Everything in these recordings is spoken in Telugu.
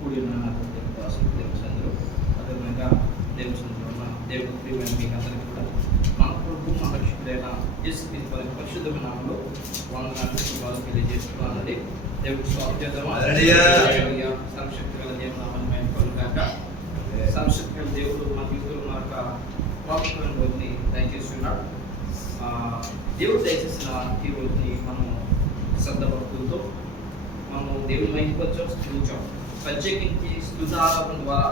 కూడిన దేవుడు అదేవిధంగా దేవుని ఉన్న దేవుడు ప్రియమైన మీకు అందరికీ కూడా మన ప్రభు మన రక్షకుడైన యేసుక్రీస్తు వారి పరిశుద్ధమైన నామములో వందనాలు శుభాలు తెలియజేస్తున్నానండి. దేవుడు స్వాగతం చేద్దాము. సర్వశక్తి గల దేవుని నామమున మహిమ కలుగుగాక. సర్వశక్తి గల దేవుడు మన జీవితంలో మనకు ప్రాముఖ్యమైన రోజుని దయచేస్తున్నాడు. దేవుడు దయచేసిన ఈ రోజుని మనం శ్రద్ధభక్తులతో మనము దేవుని మహిమపరచం, స్తుతించాం. ప్రత్యేకించి స్తుతారాధన ద్వారా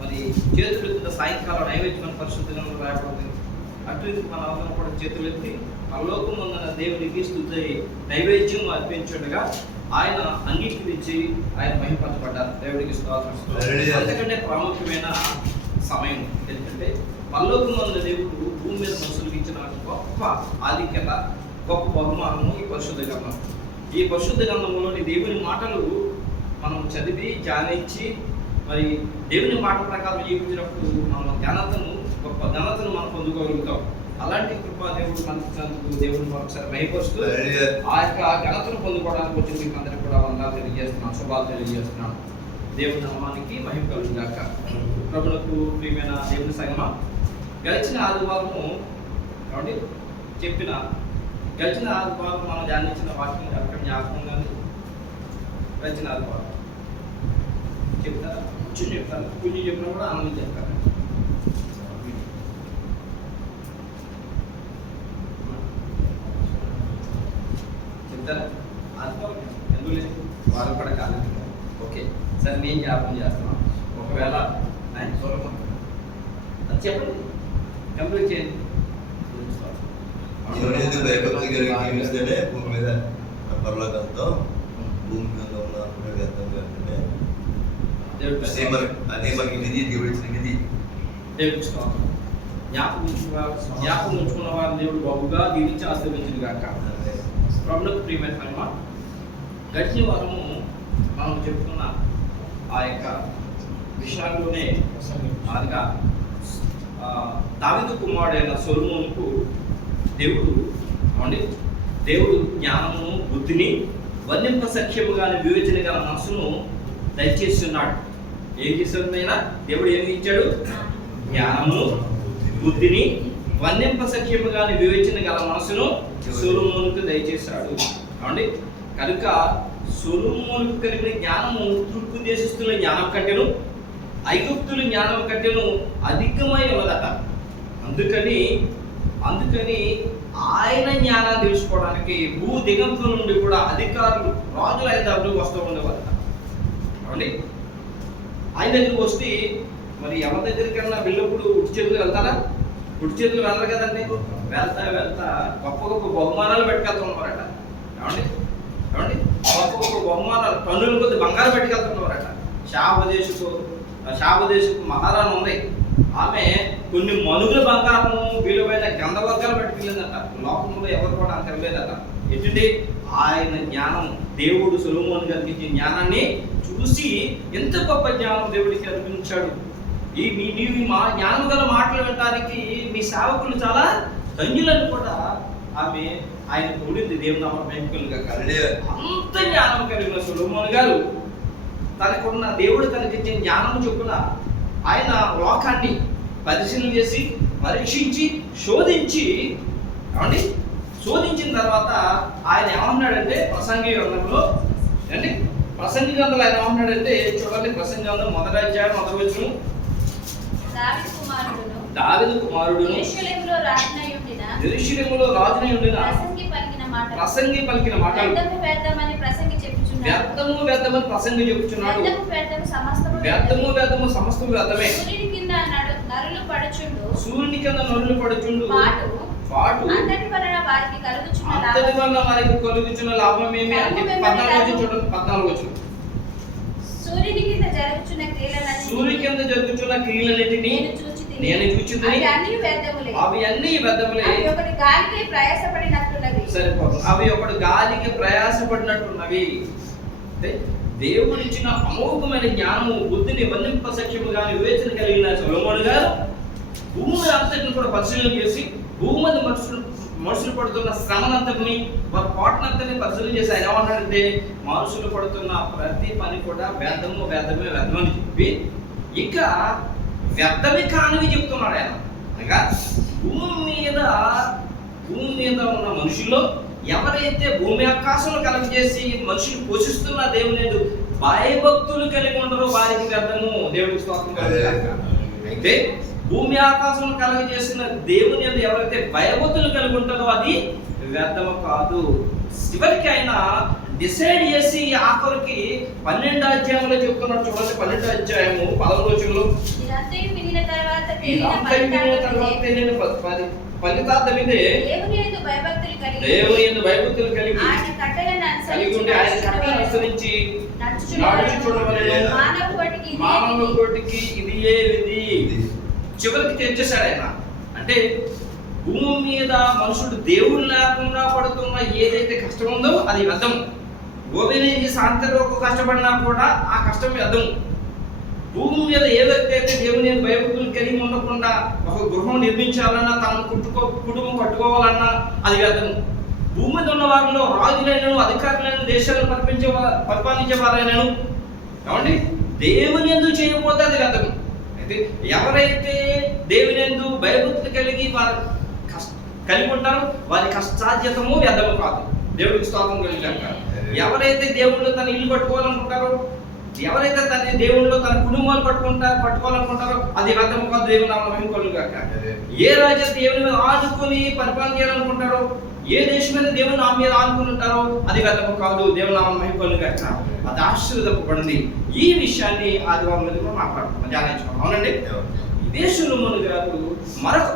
మరి చేతులెత్తిన సాయంకాలం నైవేద్యం పరిశుద్ధంగా రాయబడుతుంది. అటు మన అవసరం కూడా చేతులెత్తి పరలోకమున్న దేవునికి స్తుతి నైవేద్యం అర్పించుండగా ఆయన అంగీకరించి ఆయన మహిమపరచబడ్డారు. దేవుడికి స్తోత్రం. అంతకంటే ప్రాముఖ్యమైన సమయం ఎందుకంటే పరలోకమున్న దేవుడు భూమి మీద మనుషులకు ఇచ్చిన గొప్ప ఆధిక్యత, గొప్ప బహుమానము ఈ పరిశుద్ధ గ్రంథం. ఈ పరిశుద్ధ గ్రంథంలోని దేవుని మాటలు మనం చదివి ధ్యానించి మరి దేవుని మాట ప్రకారం జీవించినప్పుడు మనం గొప్ప ఘనతను మనం పొందుకోగలుగుతాం. అలాంటి కృపా దేవుడు మనకు దేవుని మరొకసారి మహిమపరుస్తూ ఆ యొక్క ఘనతను పొందుకోవడానికి వచ్చి మీకు అందరికీ కూడా వందనాలు తెలియజేస్తున్నాను, శుభాలు తెలియజేస్తున్నాను. దేవుని నామానికి మహిమ కలుగుగాక. ప్రభువులకు ప్రియమైన దేవుని సంగమా, గడిచిన ఆదివారము కాబట్టి గడిచిన ఆదివారం మనం ధ్యానించిన వాక్యం అక్కడ జ్ఞాపకం కానీ గడిచిన ఆదివారం చెప్తారా? కూర్చొని చెప్తారు. కూర్చొని చెప్పినా కూడా ఆనందం చెప్తారు. చెప్తారా? ఆదివారం ఎందుకు లేదు, వారు కూడా కాలేదు. ఓకే సరే, నేను జ్ఞాపకం చేస్తున్నాను. ఒకవేళ అది చెప్పండి, కంప్లీట్ చేయండి. భయభక్తిస్తేనే భూమి మీద పరలోకంతో భూమి మీద ఉన్న అదే మనకి నిధి, దేవుడు ఇచ్చిన నిధి. జ్ఞాపకం ఉంచుకున్న వారిని దేవుడు బాబుగా దీవించి ఆశీర్వదించింది గాక. ప్రభువులకు ప్రియమైన మహిమ. గడిచిన వారము మనం చెప్పుకున్న ఆ యొక్క విషయాల్లోనే అదిగా దావీదు కుమారుడైన సొలొమోనుకు దేవుడు జ్ఞానము, బుద్ధిని, వర్ణింప సఖ్యముగాని వివేచన గల మనసును దయచేసి ఉన్నాడు. ఏం చేశాడు? దేవుడు ఏమి ఇచ్చాడు? జ్ఞానము, బుద్ధిని, వర్ణింప సఖ్యముగాని వివేచన గల మనసును సొలొమోనుకు దయచేశాడు. అవునండి. కనుక సొలొమోనుకు కలిగిన జ్ఞానము తూర్పు దేశస్తుల జ్ఞానం కంటేను, ఐగుప్తుల జ్ఞానం కంటేను అధికమై ఉన్నదట. అందుకని ఆయన జ్ఞానాన్ని తెలుసుకోవడానికి భూ దిగంతుల నుండి కూడా అధికారులు, రాజుల అధికారులు వస్తూ ఉండేవారు. అవునండి. ఆయన దగ్గరికి వస్తే మరి ఎవరి దగ్గరికన్నా వెళ్ళినప్పుడు ఉట్టి చేతులు వెళ్తారా? ఉట్టి చేతులు వెళ్ళరు కదండి. వెళ్తా గొప్ప గొప్ప బహుమానాలు పెట్టుకెళ్తున్నారట. ఏమండి గొప్ప గొప్ప బహుమానాలు, టన్నుల కొద్ది బంగారం పెట్టుకెళ్తున్నారట. శాపదేశపు మహారాణి ఉంది. ఆమె కొన్ని మనుగుల బంగారము విలువైన గంధవర్గాలు పెట్టుకెళ్ళిందట. లోకంలో ఎవరు కూడా అంత ఇవ్వలేదట. ఏంటంటే ఆయన జ్ఞానం, దేవుడు సొలొమోను గారికి ఇచ్చిన జ్ఞానాన్ని చూసి ఎంత గొప్ప జ్ఞానం దేవుడికి అర్పించాడు. నీవు మా జ్ఞానం గల మాటలు వినడానికి మీ సేవకులు చాలా ధన్యులను కూడా ఆమె ఆయన తోడింది. దేవుని నామమున మహిమ కలుగుగాక. అంత జ్ఞానం కలిగిన సొలొమోను గారు తనకున్న దేవుడు తనకిచ్చిన జ్ఞానం చొప్పున ఆయన లోకాన్ని పరిశీలన చేసి, పరీక్షించి, శోధించిన తర్వాత ఆయన ఏమన్నాడంటే ప్రసంగి గ్రంథంలో ఆయన ఏమన్నాడంటే చూడండి, ప్రసంగి గ్రంథం 1వ అధ్యాయం 1వ వచనం. దావీదు కుమారుడును యెరూషలేములో రాజునై ఉండిన ప్రసంగి పలికిన మాటలు వ్యర్థమని ప్రసంగి చెప్పుచున్నాడు. వ్యర్థము సమస్తము వ్యర్థమే. సూర్యుని కింద నరులు పడుచుండు పాటు అంతటి వలన వారికి కలుగుచున్న లాభమేమి అంటే 14 వచనం. సూర్యుని కింద జరుగుచున్న క్రియలన్నిటిని నేను చూచితిని, అవి అన్ని వ్యర్థములే. సరిపోతుంది. అవి ఒకటి గాలికి ప్రయాసపడినట్టున్నవి. దేవుడిచ్చిన అమోఘమైన జ్ఞానము, బుద్ధిని, వర్ణింప సఖ్యముగా వివేచన కలిగిన సొలొమోను గారు భూమి అంతటిని కూడా పరిశీలన చేసి భూమి మీద మనుషులు పడుతున్న శ్రమనంతటిని, వారి కోటనంతని పరిశీలన చేసి ఆయన ఏమన్నాడంటే మనుషులు పడుతున్న ప్రతి పని కూడా వ్యర్థమని చెప్పి ఇంకా వ్యర్థమే కానివి చెప్తున్నాడు ఆయన. అనగా భూమి మీద ఉన్న మనుషుల్లో ఎవరైతే భూమి ఆకాశం కలుగజేసి మనుషులు పోషిస్తున్న దేవుని భయభక్తులు కలిగి ఉండరో వారికి వ్యర్థము. దేవుడికి స్తోత్రం కలుగుగాక. అయితే భూమి ఆకాశం కలుగజేసిన దేవుని ఎవరైతే భయభక్తులు కలిగి ఉంటారో అది వ్యర్థము కాదు. చివరికి ఆయన డిసైడ్ చేసి ఆఖరికి 12 అధ్యాయంలో చెప్తున్నాడు. చూడండి, 12 అధ్యాయము 11 వచనంలో ఫలితార్థం ఇదే, దేవుని యందు భయభక్తులు కలిగి ఉంటే ఆయన కట్టలను అనుసరించి నడుచుచుండవలెను. మానవ కోటికి ఇదియే విధి. చివరికి తెచ్చేశాడు ఆయన. అంటే భూమి మీద మనుషుడు దేవుడు లేకుండా పడుతున్న ఏదైతే కష్టం ఉందో అది వ్యర్థం. భూమిని శాంతిలోకి కష్టపడినా కూడా ఆ కష్టం వ్యర్థం. భూమి మీద ఏ వ్యక్తి అయితే దేవుని భయభక్తులు కలిగి ఉండకుండా ఒక గృహం నిర్మించాలన్నా, తన కుటుంబం కట్టుకోవాలన్నా అది వ్యర్థం. భూమి మీద ఉన్న వారిలో రాజులైనను, అధికారులైన, దేశాలను పరిపాలించే వారైనను ఏమండి దేవుని యందు చేయకపోతే అది వ్యర్థం. అయితే ఎవరైతే దేవుని యందు భయభక్తులు కలిగి ఉంటారో వారి కష్టార్జితము వ్యర్థము కాదు. దేవుడికి స్తోత్రం కలిగాక. ఎవరైతే దేవుళ్ళు తన ఇల్లు కట్టుకోవాలనుకుంటారో, ఎవరైతే తన దేవుళ్ళు తన కుటుంబాలు పట్టుకోవాలనుకుంటారో అది వ్యర్థము కాదు. దేవుని నామమున మహిమ కలుగుగాక. ఏ రాజు దేవుని మీద ఆనుకొని పరిపాలన చేయాలనుకుంటారో, ఏ దేశం మీద దేవుని నామం మీద ఆనుకుని ఉంటారో అది వ్యర్థము కాదు. దేవుని నామమున మహిమ కలుగుగాక. అది ఆశీర్వదింపబడింది. ఈ విషయాన్ని ఆదివారం మీద కూడా మాట్లాడుతున్నాం, ధ్యానించుకున్నాం. అవునండి. ఇదే సొలొమోను గారు మరొక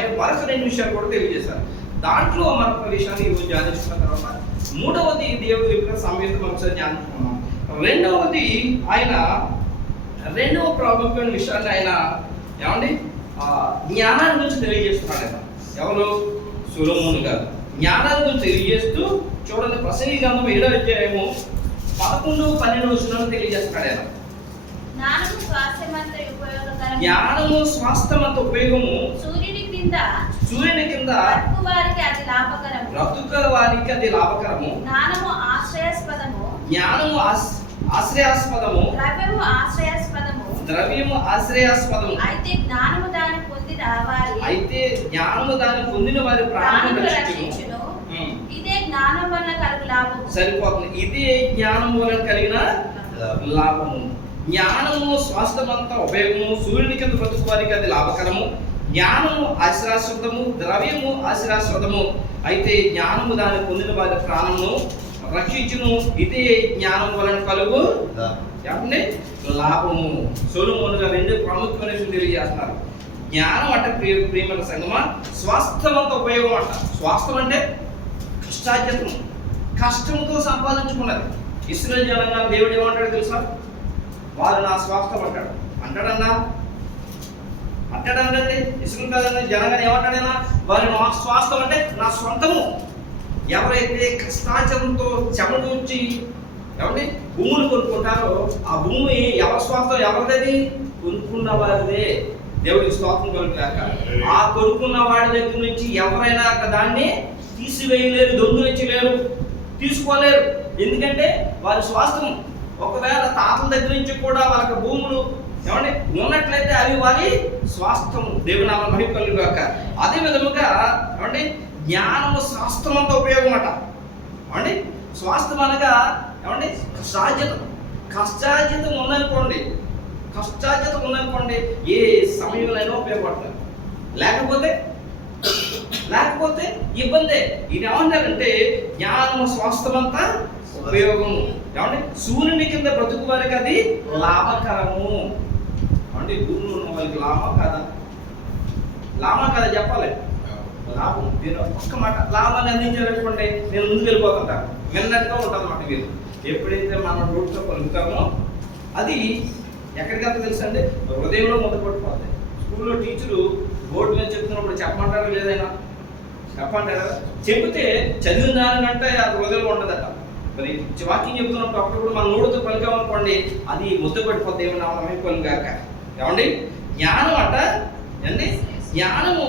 మరొక 2 విషయాలు కూడా తెలియజేశారు. దాంట్లో మరొక విషయాన్ని ఈరోజు ధ్యానించుకున్న తర్వాత మూడవది దేవుడు యొక్క సమేతం ఒకసారి ధ్యానించుకున్నాం. రెండవ ప్రాముఖ్యమైన విషయాన్ని ఆయన ఏమండి జ్ఞానాన్ని గురించి తెలియజేస్తున్నాడు. ఆయన ఎవరు? సొలొమోను గారు జ్ఞానాన్ని గురించి తెలియజేస్తూ చూడండి, ప్రసంగి గ్రంథం 7వ అధ్యాయము 11-12 వచనాలను తెలియజేస్తున్నాడు. ఆయన జ్ఞానము స్వాస్థ్యమంత ఉపయోగము, సూర్యుని కింద బ్రతుకు వారికి అది లాభకరము, జ్ఞానము ఆశ్రయాస్పదము, ద్రవ్యము ఆశ్రయాస్పదము. అయితే జ్ఞానము దాని పొందిన వారి ప్రాణమును రక్షించును. ఇదే జ్ఞానం వలన కలుగు లాభము. సరిపోతుంది. ఇదే జ్ఞానం వలన కలిగిన లాభము. జ్ఞానము స్వాస్థ్యమంతా ఉపయోగము, సూర్యుని కింద బ్రతుకు వారికి అది లాభకరము, జ్ఞానము ఆశ్రయాస్పదము, ద్రవ్యము ఆశ్రయాస్పదము. అయితే జ్ఞానము దాన్ని పొందిన వారి ప్రాణమును రక్షించును. ఇదే జ్ఞానం వలన కలుగు లాభము. సొలొమోను గారు 2 ప్రాముఖ్యమైన విషయం తెలియజేస్తున్నారు. జ్ఞానం అంటే ప్రియమైన సంగమా స్వాస్థ్యమంత ఉపయోగం అంట. స్వాస్థ్యం అంటే కష్టార్జితం, కష్టంతో సంపాదించుకున్నది. ఇశ్రాయేలు జనాంగం దేవుడు ఏమంటాడు తెలుసా? వారు నా స్వాస్థ్యం అంటాడన్నా అంటాడండి. ఇశ్రాయేలు జనాంగం ఏమంటాడైనా వారు నా స్వాస్థ్యం అంటే నా సొంతము. ఎవరైతే కష్టార్జితంతో చెమటూర్చి ఏమంటే భూములు కొనుక్కుంటారో ఆ భూమి ఎవరి స్వాస్థ్యం? ఎవరిది? కొనుక్కున్న వారిదే. దేవుడికి స్తోత్రం కలుగుగాక. ఆ కొనుక్కున్న వాడి దగ్గర నుంచి ఎవరైనా దాన్ని తీసివేయలేరు, దొంగిలించలేరు, తీసుకోలేరు. ఎందుకంటే వారి స్వాస్థ్యం. ఒకవేళ తాతల దగ్గర నుంచి కూడా వాళ్ళకి భూములు ఏమంటే ఉన్నట్లయితే అవి వారి స్వాస్థ్యం. దేవుని నామమున మహిమ కలుగుగాక. అదే విధముగా ఏమంటే జ్ఞానము శాస్త్రమంతా ఉపయోగం అట. ఏమండి స్వాస్థ్యం అనగా ఏమండి కష్టార్జితం ఉందనుకోండి, ఏ సమయంలో ఉపయోగపడుతుంది. లేకపోతే ఇబ్బందే. ఇది ఏమంటారంటే జ్ఞానము స్వాస్థ్యమంతా ఉపయోగము. ఏమంటే సూర్యుని కింద బ్రతుకు వారికి అది లాభకరము. అంటే భూమిలో ఉన్న వాళ్ళకి లాభం కదా చెప్పాలి. లాభం. మీరు ఒక్క మాట లాభాన్ని అందించాలనుకోండి, నేను ముందుకు వెళ్ళిపోతుంటాను, విన్నట్టుగా ఉంటుంది అన్నమాట. మీరు ఎప్పుడైతే మన రూట్తో పలుకుతామో అది ఎక్కడికి వెళ్తా తెలుసు అండి? హృదయంలో మొదలుపడిపోతుంది. స్కూల్లో టీచరు బోర్డు మీద చెప్తున్నప్పుడు చెప్పమంటారా లేదైనా? చెప్పంటారా? చెబితే చదివిన దానికంటే అది హృదయంలో ఉండదట. మరి వాక్యం చెప్తున్నప్పుడు అప్పుడప్పుడు మనం నోడుతో పలికామనుకోండి, అది ముద్దపడిపోతే ఏమన్నా పలుగాక. ఏమండి జ్ఞానం అంట అండి, జ్ఞానము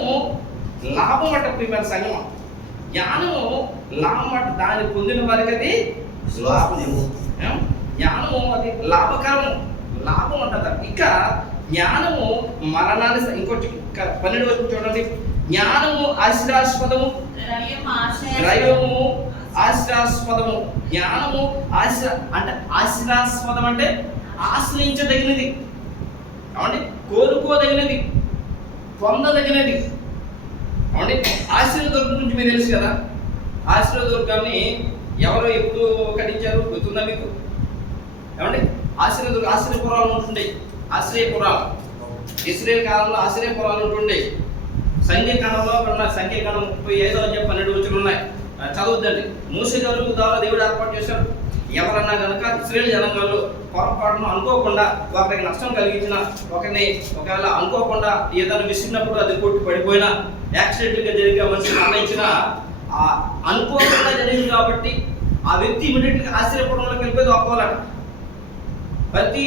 లాభం అంట. ప్రియమైన సంగమం, జ్ఞానము లాభం, దాన్ని పొందిన వారికి అది లాభము. జ్ఞానము అది లాభకరము, లాభం అంటారు. ఇక జ్ఞానము మరణాన్ని, ఇంకోటి 12 వరకు చూడండి. జ్ఞానము ఆశీర్వాదము, ద్రవ్యము ఆశీర్వాదము. జ్ఞానము అంటే ఆశీర్వాదం అంటే ఆశ్రయించదగినది, ఏమండి, కోరుకోదగినది, పొందదగినది. ఏమండి, ఆశీర్వాదం గురించి మీకు తెలుసు కదా. ఆశీర్వాదాన్ని ఎవరు ఎప్పుడు కట్టించారు గుర్తుందా మీకు? ఏమండి, ఆశ్రయపురాలు ఉంటుండే, ఆశ్రయపురాలు. ఇస్రాయేల్ కాలంలో ఆశ్రయపురాలు ఉంటుండే. సంఖ్యాకాండంలో సంఖ్యాకాండం 35-12 వచనాలు ఉన్నాయి, చదవద్దండి. మోషే గారు ద్వారా దేవుడు ఏర్పాటు చేశాడు. ఎవరన్నా కనుక ఇశ్రాయేల్ జనాంగాల్లో పొరపాటును అనుకోకుండా ఒకరికి నష్టం కలిగించిన, ఒకవేళ అనుకోకుండా ఏదైనా విసిరినప్పుడు అది కొట్టి పడిపోయినా, యాక్సిడెంట్గా జరిగే మనిషి మరణించిన, అనుకోకుండా జరిగింది కాబట్టి ఆ వ్యక్తి ఇమీడియట్గా ఆశ్చర్యపడంలోకి వెళ్ళిపోయి దొక్కోవాలట. ప్రతి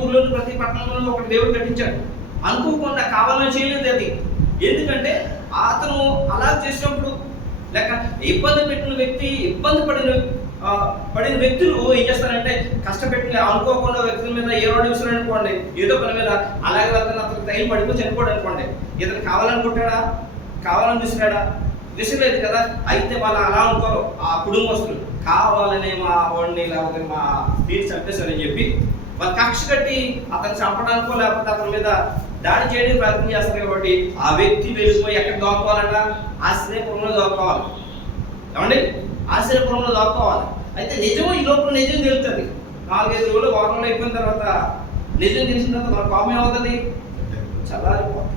ఊర్లోనూ ప్రతి పట్టణంలో ఒకటి దేవుడు కట్టించాడు. అనుకోకుండా కావాలని చేయలేదు అది. ఎందుకంటే అతను అలా చేసినప్పుడు, లేక ఇబ్బంది పడిన వ్యక్తులు ఏం చేస్తారంటే, కష్టపెట్టిన అనుకోకుండా వ్యక్తుల మీద ఏ రోడ్డు విసిరాడు అనుకోండి, ఏదో పని మీద అలాగే వెళ్తాను, అతను తగిలి పడిపోయి చనిపోయాడు అనుకోండి. ఇతను కావాలనుకుంటాడా, కావాలని విసిరలేదు కదా. అయితే వాళ్ళు అలా అనుకోరు, ఆ కుటుంబస్తులు కావాలనే మా వాడిని లేకపోతే మా దీన్ని చంపేశారని చెప్పి వాళ్ళు కక్ష కట్టి అతను చంపడానికో లేకపోతే అతని మీద దాడి చేయడానికి ప్రయత్నం చేస్తారు. కాబట్టి ఆ వ్యక్తి వెళ్ళిపోయి ఎక్కడ దోచుకోవాలట? ఆశ్రయపురంలో దోచుకోవాలి. ఏమండి, ఆశ్రయపురంలో దోచుకోవాలి. అయితే నిజం ఈ లోపల నిజం తెలుస్తుంది. 4-5 రోజులు వారంలో అయిపోయిన తర్వాత నిజం తెలిసిన తర్వాత మన కోపం ఏమవుతుంది? చల్లారిపోతుంది.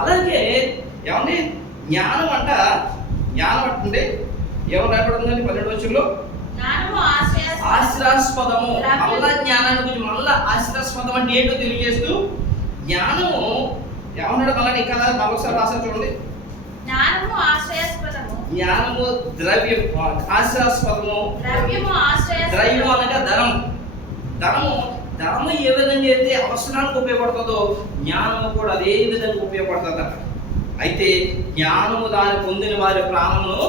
అలాగే ఏమండి, జ్ఞానం అంటే ఏమని రాయబడుతుందండి 12 వచనంలో? ఆశ్రయాస్పదము. మళ్ళా జ్ఞానాన్ని గురించి మళ్ళా ఆశ్రయాస్పదం అంటే ఏంటో తెలియజేస్తూ, జ్ఞానము ఏమన్నాడు మళ్ళీ ఇంకా మరొకసారి రాసారు చూడండి. జ్ఞానము ద్రవ్యం ఆశ్రయాస్పదము. ద్రవ్యం అనగా ధనము ఏ విధంగా అయితే అవసరానికి ఉపయోగపడుతుందో జ్ఞానము కూడా అదే విధంగా ఉపయోగపడుతుంది. అయితే జ్ఞానము దాన్ని పొందిన వారి ప్రాణమును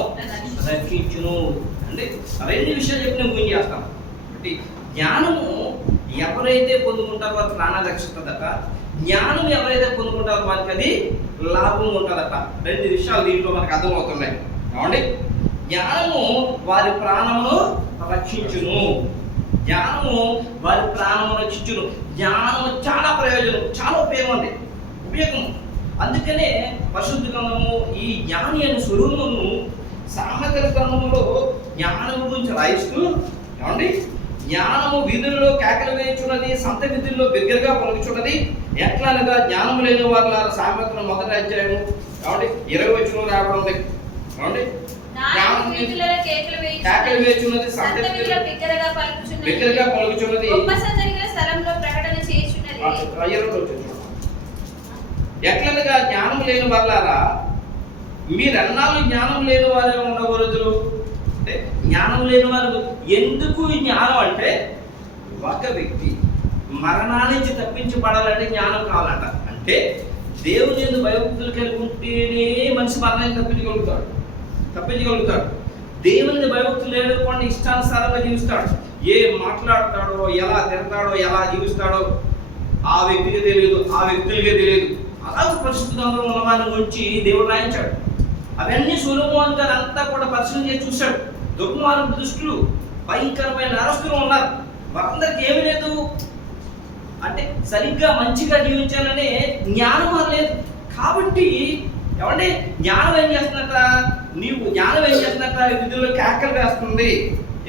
రక్షించును. అంటే 2 విషయాలు చెప్పి నేను గురించి చేస్తాను. అంటే జ్ఞానము ఎవరైతే పొందుకుంటారో వారి ప్రాణాలు రక్షిస్తుందట. జ్ఞానం ఎవరైతే పొందుకుంటారో వారికి అది లాభం ఉంటుందట. 2 విషయాలు దీంట్లో మనకు అర్థమవుతున్నాయి. ఏమండి, జ్ఞానము వారి ప్రాణమును రక్షించును. జ్ఞానము వారి ప్రాణమును రక్షించును. జ్ఞానము చాలా ప్రయోజనం, చాలా ఉపయోగం. అందుకనే పరిశుద్ధ గ్రంథము ఈ జ్ఞాని అనే స్వరూపమును సామెతల గ్రంథములో జ్ఞానము గురించి రాయిస్తూ, ఏమండి, జ్ఞానము వీధుల్లో కేకలు వేయుచున్నది, సంత వీధుల్లో బిగ్గరగా పలుకుచున్నది. ఎట్లాగా జ్ఞానము లేని వారి సామెతలు 1వ అధ్యాయము, ఏమండి, 20 వచనంలో రాయబడింది. ఏమండి, కేకలు వేయుచున్నది, సంత వీధుల్లో బిగ్గరగా పలుకుచున్నది. ఎట్లనగా జ్ఞానం లేని వాళ్ళారా, మీరన్నాళ్ళు జ్ఞానం లేని వారే ఉండకూడదు. అంటే జ్ఞానం లేని వారు ఎందుకు జ్ఞానం అంటే, ఒక వ్యక్తి మరణాన్ని నుంచి తప్పించబడాలంటే జ్ఞానం కావాలంట. అంటే దేవుని యందు భయభక్తులు కలిగి ఉంటేనే మనిషి మరణాన్ని తప్పించగలుగుతాడు. దేవుని భయభక్తులు లేకుండా ఇష్టానుసారంగా జీవిస్తాడు. ఏం మాట్లాడతాడో, ఎలా తిడతాడో, ఎలా జీవిస్తాడో ఆ వ్యక్తికి తెలియదు, ఆ వ్యక్తులకే తెలియదు. అలాగే పరిశుద్ధంగా ఉన్న వారిని గురించి దేవుడు రాయించాడు. అవన్నీ సొలొమోను గారు అంతా కూడా పరిశీలన చేసి చూశాడు. దుర్మార్గ దుష్టులు, భయంకరమైన నరస్తులు ఉన్నారు. వారందరికీ ఏమీ లేదు అంటే సరిగ్గా మంచిగా జీవించాలనే జ్ఞానం లేదు. కాబట్టి ఏమంటే జ్ఞానం ఏం చేస్తున్నట్ట విధుల్లో కేకలు వేస్తుంది.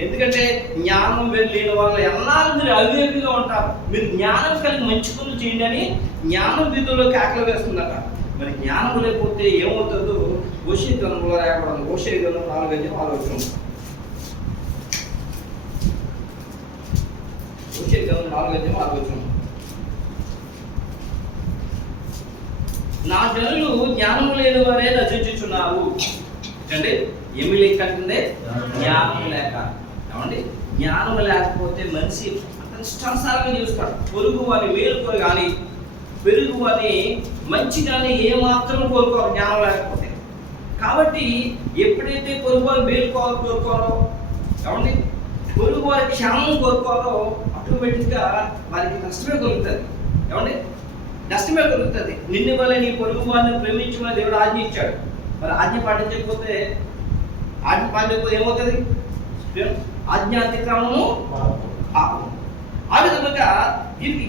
ఎందుకంటే జ్ఞానం లేని వాళ్ళు ఎన్నాళ్ళు మీరు అవివేకంగా ఉంటారు, మీరు జ్ఞానం కలిగి మంచి పనులు చేయండి అని జ్ఞానం విధుల్లో కేకలు వేస్తుందట. మరి జ్ఞానం లేకపోతే ఏమవుతుందో హోషేయ గ్రంథంలో రాయబడింది. హోషేయ గ్రంథం 4:6 వచనం. హోషేయ గ్రంథం 4:6 వచనం. నా జనులు జ్ఞానము లేని వారే నశించుచున్నారు. అంటే ఏమి లేకంటే జ్ఞానం లేక. ఏమండి, జ్ఞానం లేకపోతే మనిషి అతని ఇష్టానుసారంగా జీవిస్తాడు. పొరుగు వారి మేలుకొని కానీ పెరుగు అని మంచి కానీ ఏమాత్రం కోరుకోరు జ్ఞానం లేకపోతే. కాబట్టి ఎప్పుడైతే పొరుగు వారు మేలు కోరుకోరో, ఏమండి, పొరుగు వారి క్షేమం కోరుకోరో, ఆటోమేటిక్గా వారికి నష్టమే కలుగుతుంది. ఏమండి, నష్టమే కలుగుతుంది. నిన్ను వల్ల నీ పొరుగు వారిని ప్రేమించమని దేవుడు ఆజ్ఞ ఇచ్చాడు. మరి ఆజ్ఞ పాటించకపోతే ఏమవుతుంది? ఆజ్ఞాతిక్రమము పాపం. ఆ విధముగా దీనికి ఈ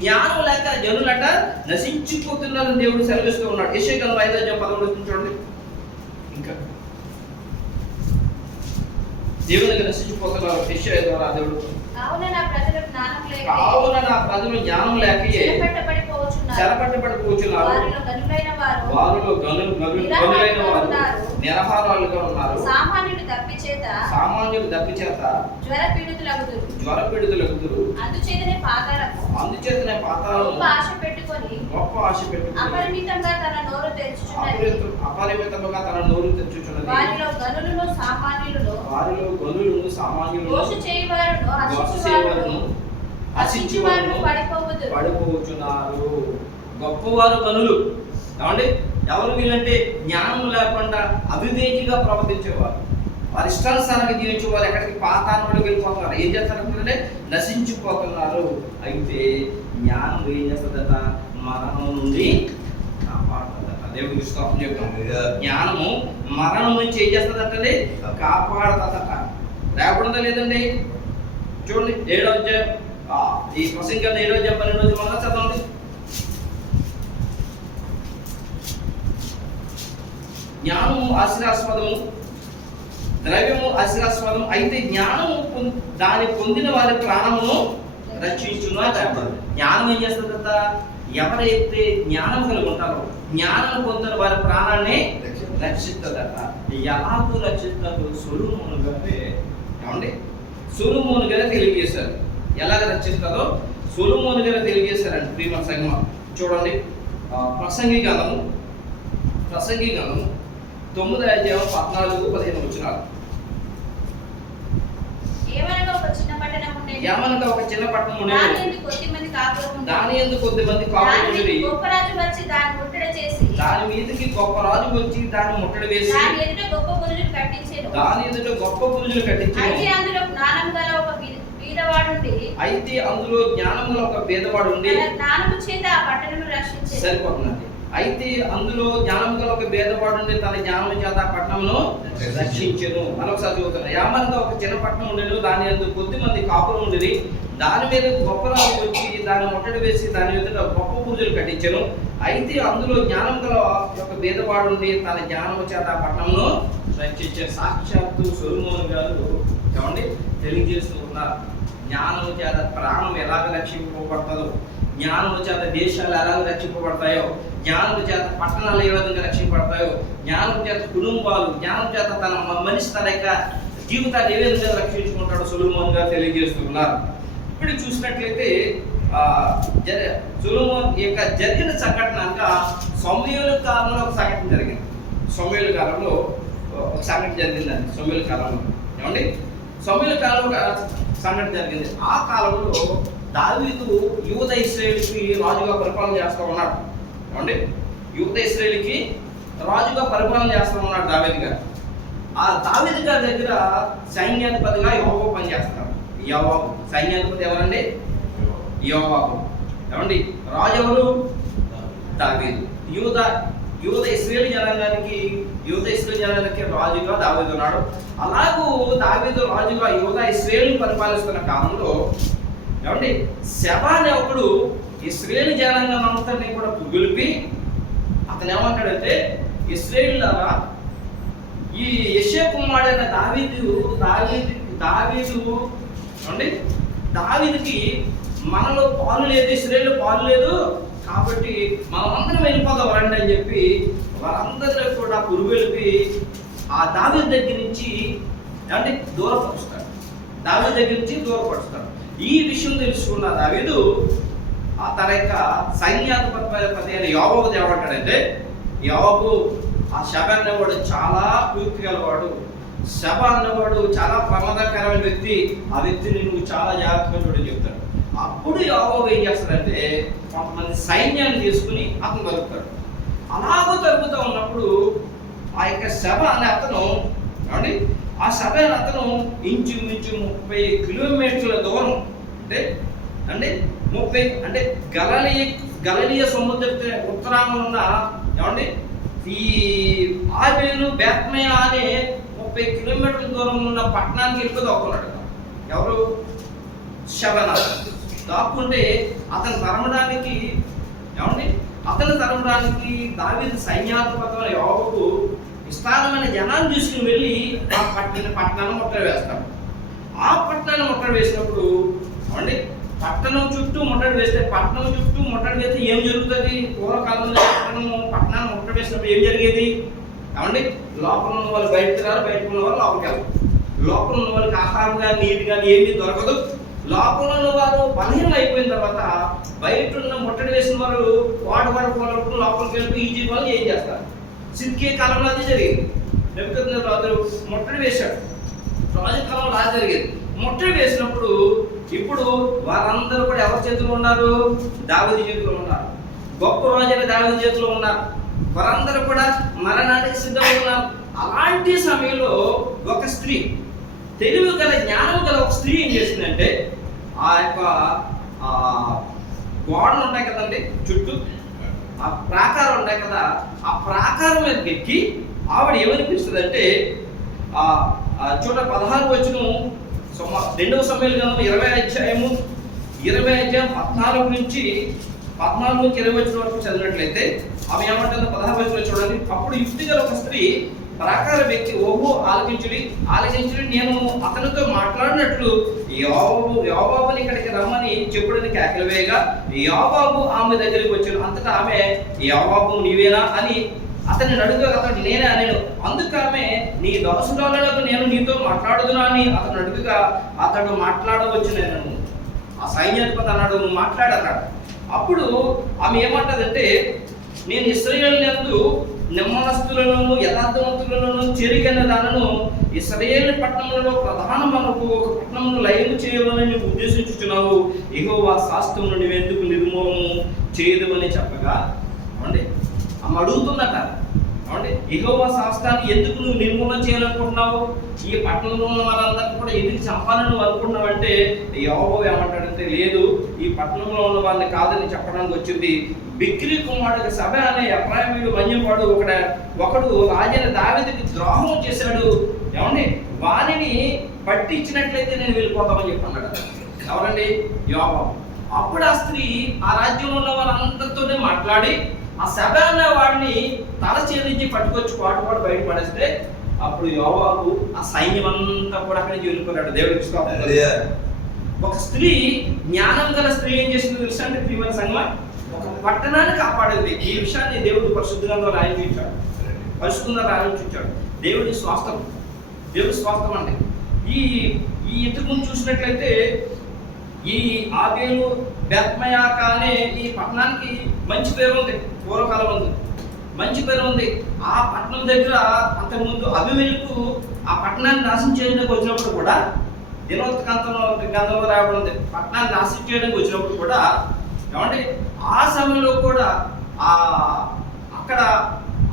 జ్ఞానం లేక జనులట నశించిపోతున్నారని దేవుడు సెలవిస్తూ ఉన్నాడు. యెషయా గ్రంథం 5:11 చూడండి. ఇంకా దేవుని దగ్గర నశించిపోతున్నారు యెషయా ద్వారా దేవుడు. కావున నా ప్రజలు జ్ఞానం లేక చెరపట్టబడిపోచున్నారు. వారిలో గనులైన వారు నిరహారాలుగా ఉన్నారు. సామాన్యులు దప్పి చేత జ్వర పీడితులగుదురు. అందుచేతనే పాతాళము గొప్ప ఆశ పెట్టుకొని అపరిమితంగా తన నోరు తెరుచుచున్నది. వారిలో గనులను సామాన్యులు దోష చేయవారును హసించువారును పడిపోవచ్చున్నారు. గొప్పవారు గనులు. ఏమండి, ఎవరు వీళ్ళంటే జ్ఞానం లేకుండా అవివేకిగా ప్రవర్తించేవారు, వారి ఇష్టానుసారంగా జీవించేవారు. ఎక్కడికి పాతాళంలోకి వెళ్ళిపోతున్నారు. ఏం చేస్తారంటే నశించిపోతున్నారు. అయితే జ్ఞానం ఏం చేస్తుందట? మరణం నుండి కాపాడుతుందట. దేవుడికి స్తోత్రం చెప్తాం. జ్ఞానము మరణం నుంచి ఏం చేస్తుందంటే కాపాడుతుందట. లేకుండా లేదండి. చూడండి 7వ అధ్యాయం, ఈ ప్రసంగం 7వ అధ్యాయం 12 మొదలు చదవండి. జ్ఞానము ఆశీర్వాదము, ద్రవ్యము ఆశీర్వాదం. అయితే జ్ఞానము దాన్ని పొందిన వారి ప్రాణమును రక్షించును. జ్ఞానం ఏం చేస్తుందట? ఎవరైతే జ్ఞానం కలిగి ఉంటారో, జ్ఞానం పొందిన వారి ప్రాణాన్ని రక్షిస్తుందట. ఎలాగూ రక్షిస్తున్నట్టు సొలొమోను గారే, ఏమండి, సొలొమోను గారే తెలియజేశారు. ఎలాగ రక్షిస్తారో సొలొమోను గారే తెలియజేశారండి. ప్రియమ సంగమం చూడండి. ప్రసంగి గ్రంథము 9వ అధ్యాయం 14-15 వచనాలు. ఏమనగా ఒక చిన్న పట్టణం ఉండేది. దాని యందు కొద్దిమంది కాపురం ఉండేది. గొప్ప రాజు వచ్చి దాన్ని ముట్టడి చేసి, దాని మీదకి గొప్ప రాజు వచ్చి దాన్ని ముట్టడి వేసి, దాని ఎదుట గొప్ప బురుజులు కట్టించెను. అయితే అందులో జ్ఞానం గల ఒక భేదవాడు ఉండి జ్ఞానము చేత ఆ పట్టణమును రక్షించెను. సరిపోతుందండి. అయితే అందులో జ్ఞానం గల ఒక భేదవాడు ఉండి తన జ్ఞానం చేత ఆ పట్టణమును రక్షించెను. మరొకసారి చదువుతున్నా. యామనగా ఒక చిన్న పట్టణం ఉండేది. దాని యందు కొద్దిమంది కాపురం ఉండేది. దాని మీద గొప్ప రాజు వచ్చి దాన్ని ముట్టడి వేసి దాని ఎదుట గొప్ప బురుజులు కట్టించెను. అయితే అందులో జ్ఞానం గల ఒక భేదవాడు ఉండి తన జ్ఞానము చేత ఆ పట్టణమును రక్షించారు. సాక్షాత్తు సొలొమోను గారు ఏమండి తెలియజేస్తూ ఉన్నారు. జ్ఞానము చేత ప్రాణం ఎలాగ రక్షింపబడుతుందో, జ్ఞానము చేత దేశాలు ఎలాగ రక్షింపబడతాయో, జ్ఞానం చేత పట్టణాలు ఏ విధంగా రక్షింపబడతాయో, జ్ఞానం చేత కుటుంబాలు, జ్ఞానం చేత తన మనిషి తన యొక్క జీవితాన్ని ఏ విధంగా రక్షించుకుంటాడో సొలొమోను గారు తెలియజేస్తున్నారు. ఇప్పుడు చూసినట్లయితే సొలొమోను యొక్క జరిగిన సంఘటన సమూయేలు కాలంలో ఒక సంఘటన జరిగింది. సమూయేలు కాలంలో ఒక సంఘటన జరిగిందండి. సమూయేలు కాలంలో ఏమండి, సమూయేలు కాలంలో ఒక సంఘటన జరిగింది. ఆ కాలంలో దావీదు యూద ఇశ్రాయేలుకి రాజుగా పరిపాలన చేస్తూ ఉన్నాడు. ఏమండి, యూద ఇశ్రాయేలుకి రాజుగా పరిపాలన చేస్తూ ఉన్నాడు దావీదు గారు. ఆ దావీదు గారి దగ్గర సైన్యాధిపతిగా యోవాబు పనిచేస్తున్నాడు. యోవాబు సైన్యాధిపతి ఎవరండి? యోవాబు. ఏమండి, రాజు ఎవరు? దావీదు. యూద ఇశ్రాయేలు జనాంగానికి రాజుగా దావీదు ఉన్నాడు. అలాగూ దావీదు రాజుగా యూద ఇశ్రాయేలు పరిపాలిస్తున్న కాలంలో ఏమండి శబా అనే ఒకడు ఇశ్రాయేలు జనాంగం అంతటిని కూడా పుగిలిపి అతను ఏమంటాడంటే, ఇశ్రాయేలులారా, ఈ యెషయా కుమారుడైన దావీదుకి మనలో పాలు లేదు, ఇశ్రాయేలు పాలు లేదు, కాబట్టి మనమందరం వెళ్ళిపోదాం రండి అని చెప్పి వారందరూ కూడా పురుగొలిపి ఆ దావీదు దగ్గర నుంచి దూరపరుస్తాడు. ఈ విషయం తెలుసుకున్న దావీదు తన యొక్క సైన్యాధిపతి అయిన యోవాబు ఏమంటాడంటే, యోవాబు ఆ శబ అన్నవాడు చాలా కుయుక్తి గలవాడు, శబ అన్నవాడు చాలా ప్రమాదకరమైన వ్యక్తి, ఆ వ్యక్తిని నువ్వు చాలా జాగ్రత్తగా చూడని చెప్తాడు. అప్పుడు యోవాబు ఏం చేస్తాడంటే కొంతమంది సైన్యాన్ని తీసుకుని అతను కలుపుతాడు. అలాగూ తరుగుతూ ఉన్నప్పుడు ఆ యొక్క సభ అనే అతను ఏమండి ఆ సభ అనే అతను ఇంచుమించు 30 కిలోమీటర్ల దూరం అంటే 30 అంటే గలిలయ సముద్ర ఉత్తరాన ఉన్న ఏమండి ఈ ఆబేలు బేత్మయ అనే 30 కిలోమీటర్ల దూరం ఉన్న పట్టణానికి వెళ్ళిపోయి దాక్కున్నాడు. ఎవరు? శబన. దాక్కుంటే అతను తరమడానికి ఏమండి దావీదు సైన్యాధిపతి యోబుకు విస్తారమైన జనాన్ని తీసుకుని వెళ్ళి ఆ పట్టణాన్ని ముట్టడి వేస్తాడు. ఆ పట్టణాన్ని ముట్టడి వేసినప్పుడు ఏమండి పట్టణం చుట్టూ ముట్టడి వేస్తే ఏం జరుగుతుంది? పూర్వకాలంలో పట్టణాన్ని ముట్టడి వేసినప్పుడు ఏం జరిగేది? ఏమండి లోపల ఉన్న వాళ్ళు బయటకు రారు, బయటకు ఉన్న వాళ్ళు లోపలికి వెళ్ళరు. లోపల ఉన్న వాళ్ళకి ఆహారం కానీ నీటి కానీ ఏమీ దొరకదు. లోపల ఉన్న వారు బలహీనం అయిపోయిన తర్వాత బయట ఉన్న ముట్టడి వేసిన వారు వాడు లోపలికి వెళ్ళి ఈ జీవాలు ఏం చేస్తారు? సిద్కే కాలంలో అది జరిగింది. రాజు ముట్టడి వేశాడు. రాజు కాలంలో అది జరిగేది. ముట్టడి వేసినప్పుడు ఇప్పుడు వారందరూ కూడా ఎవరి చేతిలో ఉన్నారు? దావీదు చేతిలో ఉన్నారు. గొప్ప రాజైన దావీదు చేతిలో ఉన్నారు. వారందరూ కూడా మరణానికి సిద్ధంగా ఉన్నారు. అలాంటి సమయంలో ఒక స్త్రీ, తెలివి గల జ్ఞానం గల ఒక స్త్రీ ఏం చేసిందంటే ఆ యొక్క గోడలు ఉంటాయి కదండి, చుట్టూ ఆ ప్రాకారం ఉంటాయి కదా, ఆ ప్రాకారం మీద ఎక్కి ఆవిడ ఏమనిపిస్తుంది అంటే చూడ 16 వచనం 2వ సమయాలు గ్రంథం 20 అధ్యాయం 14 నుంచి 20 వచనం వరకు చదివినట్లయితే ఆమె ఏమంటుందో 16 వచనంలో చూడండి. అప్పుడు యుక్తి గల ఒక స్త్రీ ప్రాకార వ్యక్తి ఓహో ఆలకించుడి నేను అతనితో మాట్లాడినట్లు యోబాబుని ఇక్కడికి రమ్మని చెప్పుడని కేకలు వేయగా యోబాబు ఆమె దగ్గరికి వచ్చాడు. అంతటా ఆమె యోబాబు నీవేనా అని అతన్ని అడుగుగా అతడు నేనే అనేను. అందుకు ఆమె నీ దాసురాలకు నేను నీతో మాట్లాడుదునా అని అతను అడుగుగా అతడు మాట్లాడవచ్చు నేను. ఆ సైన్యాధిపతి అన్నాడు నువ్వు మాట్లాడన్నాడు. అప్పుడు ఆమె ఏమంటదంటే నేను ఇశ్రాయేలు నెమ్మనస్తులను యథార్థవంతులను చెరిగిన దానను ఇశ్రాయేలు పట్టణంలో ప్రధాన మనకు ఒక పట్టణంలో లయము చేయమని నువ్వు ఉద్దేశించుచున్నావు. యెహోవా శాస్త్రమును నువ్వెందుకు నిర్మూలము చేయదు అని చెప్పగా అంటే ఆమె అడుగుతుందట. అంటే యెహోవా శాస్త్రాన్ని ఎందుకు నువ్వు నిర్మూలన చేయాలనుకుంటున్నావు? ఈ పట్టణంలో ఉన్న వాళ్ళందరినీ కూడా ఎందుకు చంపాలని నువ్వు అనుకుంటున్నావు అంటే యోబు ఏమంటాడంటే లేదు, ఈ పట్టణంలో ఉన్న వాళ్ళని కాదని చెప్పడానికి వచ్చింది. బిక్రీ కుమారుడు సభ అనే ఎఫ్రాయిమీయుడు వన్యవాడు ఒకడు రాజైన దావీదుకి ద్రోహం చేశాడు. ఏమండి వానిని పట్టించినట్లయితే నేను వెళ్ళిపోతామని చెప్పన్నాడు. ఎవరండి? యోబు. అప్పుడు ఆ స్త్రీ ఆ రాజ్యంలో ఉన్న వాళ్ళందరితోనే మాట్లాడి ఆ సభ అనే వాడిని తల ఛేదించి పట్టుకొచ్చి పాటు బయటపడేస్తే అప్పుడు యోబాబు ఆ సైన్యం అంతా కూడా అక్కడి నుంచి వెళ్ళిపోయాడు. దేవుడికి స్తోత్రం. ఒక స్త్రీ, జ్ఞానం గల స్త్రీ ఏం చేసిందో తెలుసా అంటే ప్రియమైన సంగమా, ఒక పట్టణాన్ని కాపాడింది. ఈ విషయాన్ని దేవుడు పరిశుద్ధంగా రాయించాడు, పరిశుద్ధంగా రాయించాడు. దేవుడి స్వాస్థం అంటే ఈ ఇంతకు చూసినట్లయితే ఈ ఆబేలు బేత్మయాక అనే ఈ పట్టణానికి మంచి పేరు ఉంది. పూర్వకాలం ఉంది, మంచి పేరు ఉంది. ఆ పట్టణం దగ్గర అంతకుముందు అబీమెలెకు ఆ పట్టణాన్ని నాశనం చేయడానికి వచ్చినప్పుడు కూడా గ్రంథంలో రాయబడింది. పట్టణాన్ని నాశనం చేయడానికి వచ్చినప్పుడు కూడా ఏమంటే ఆ సమయంలో కూడా అక్కడ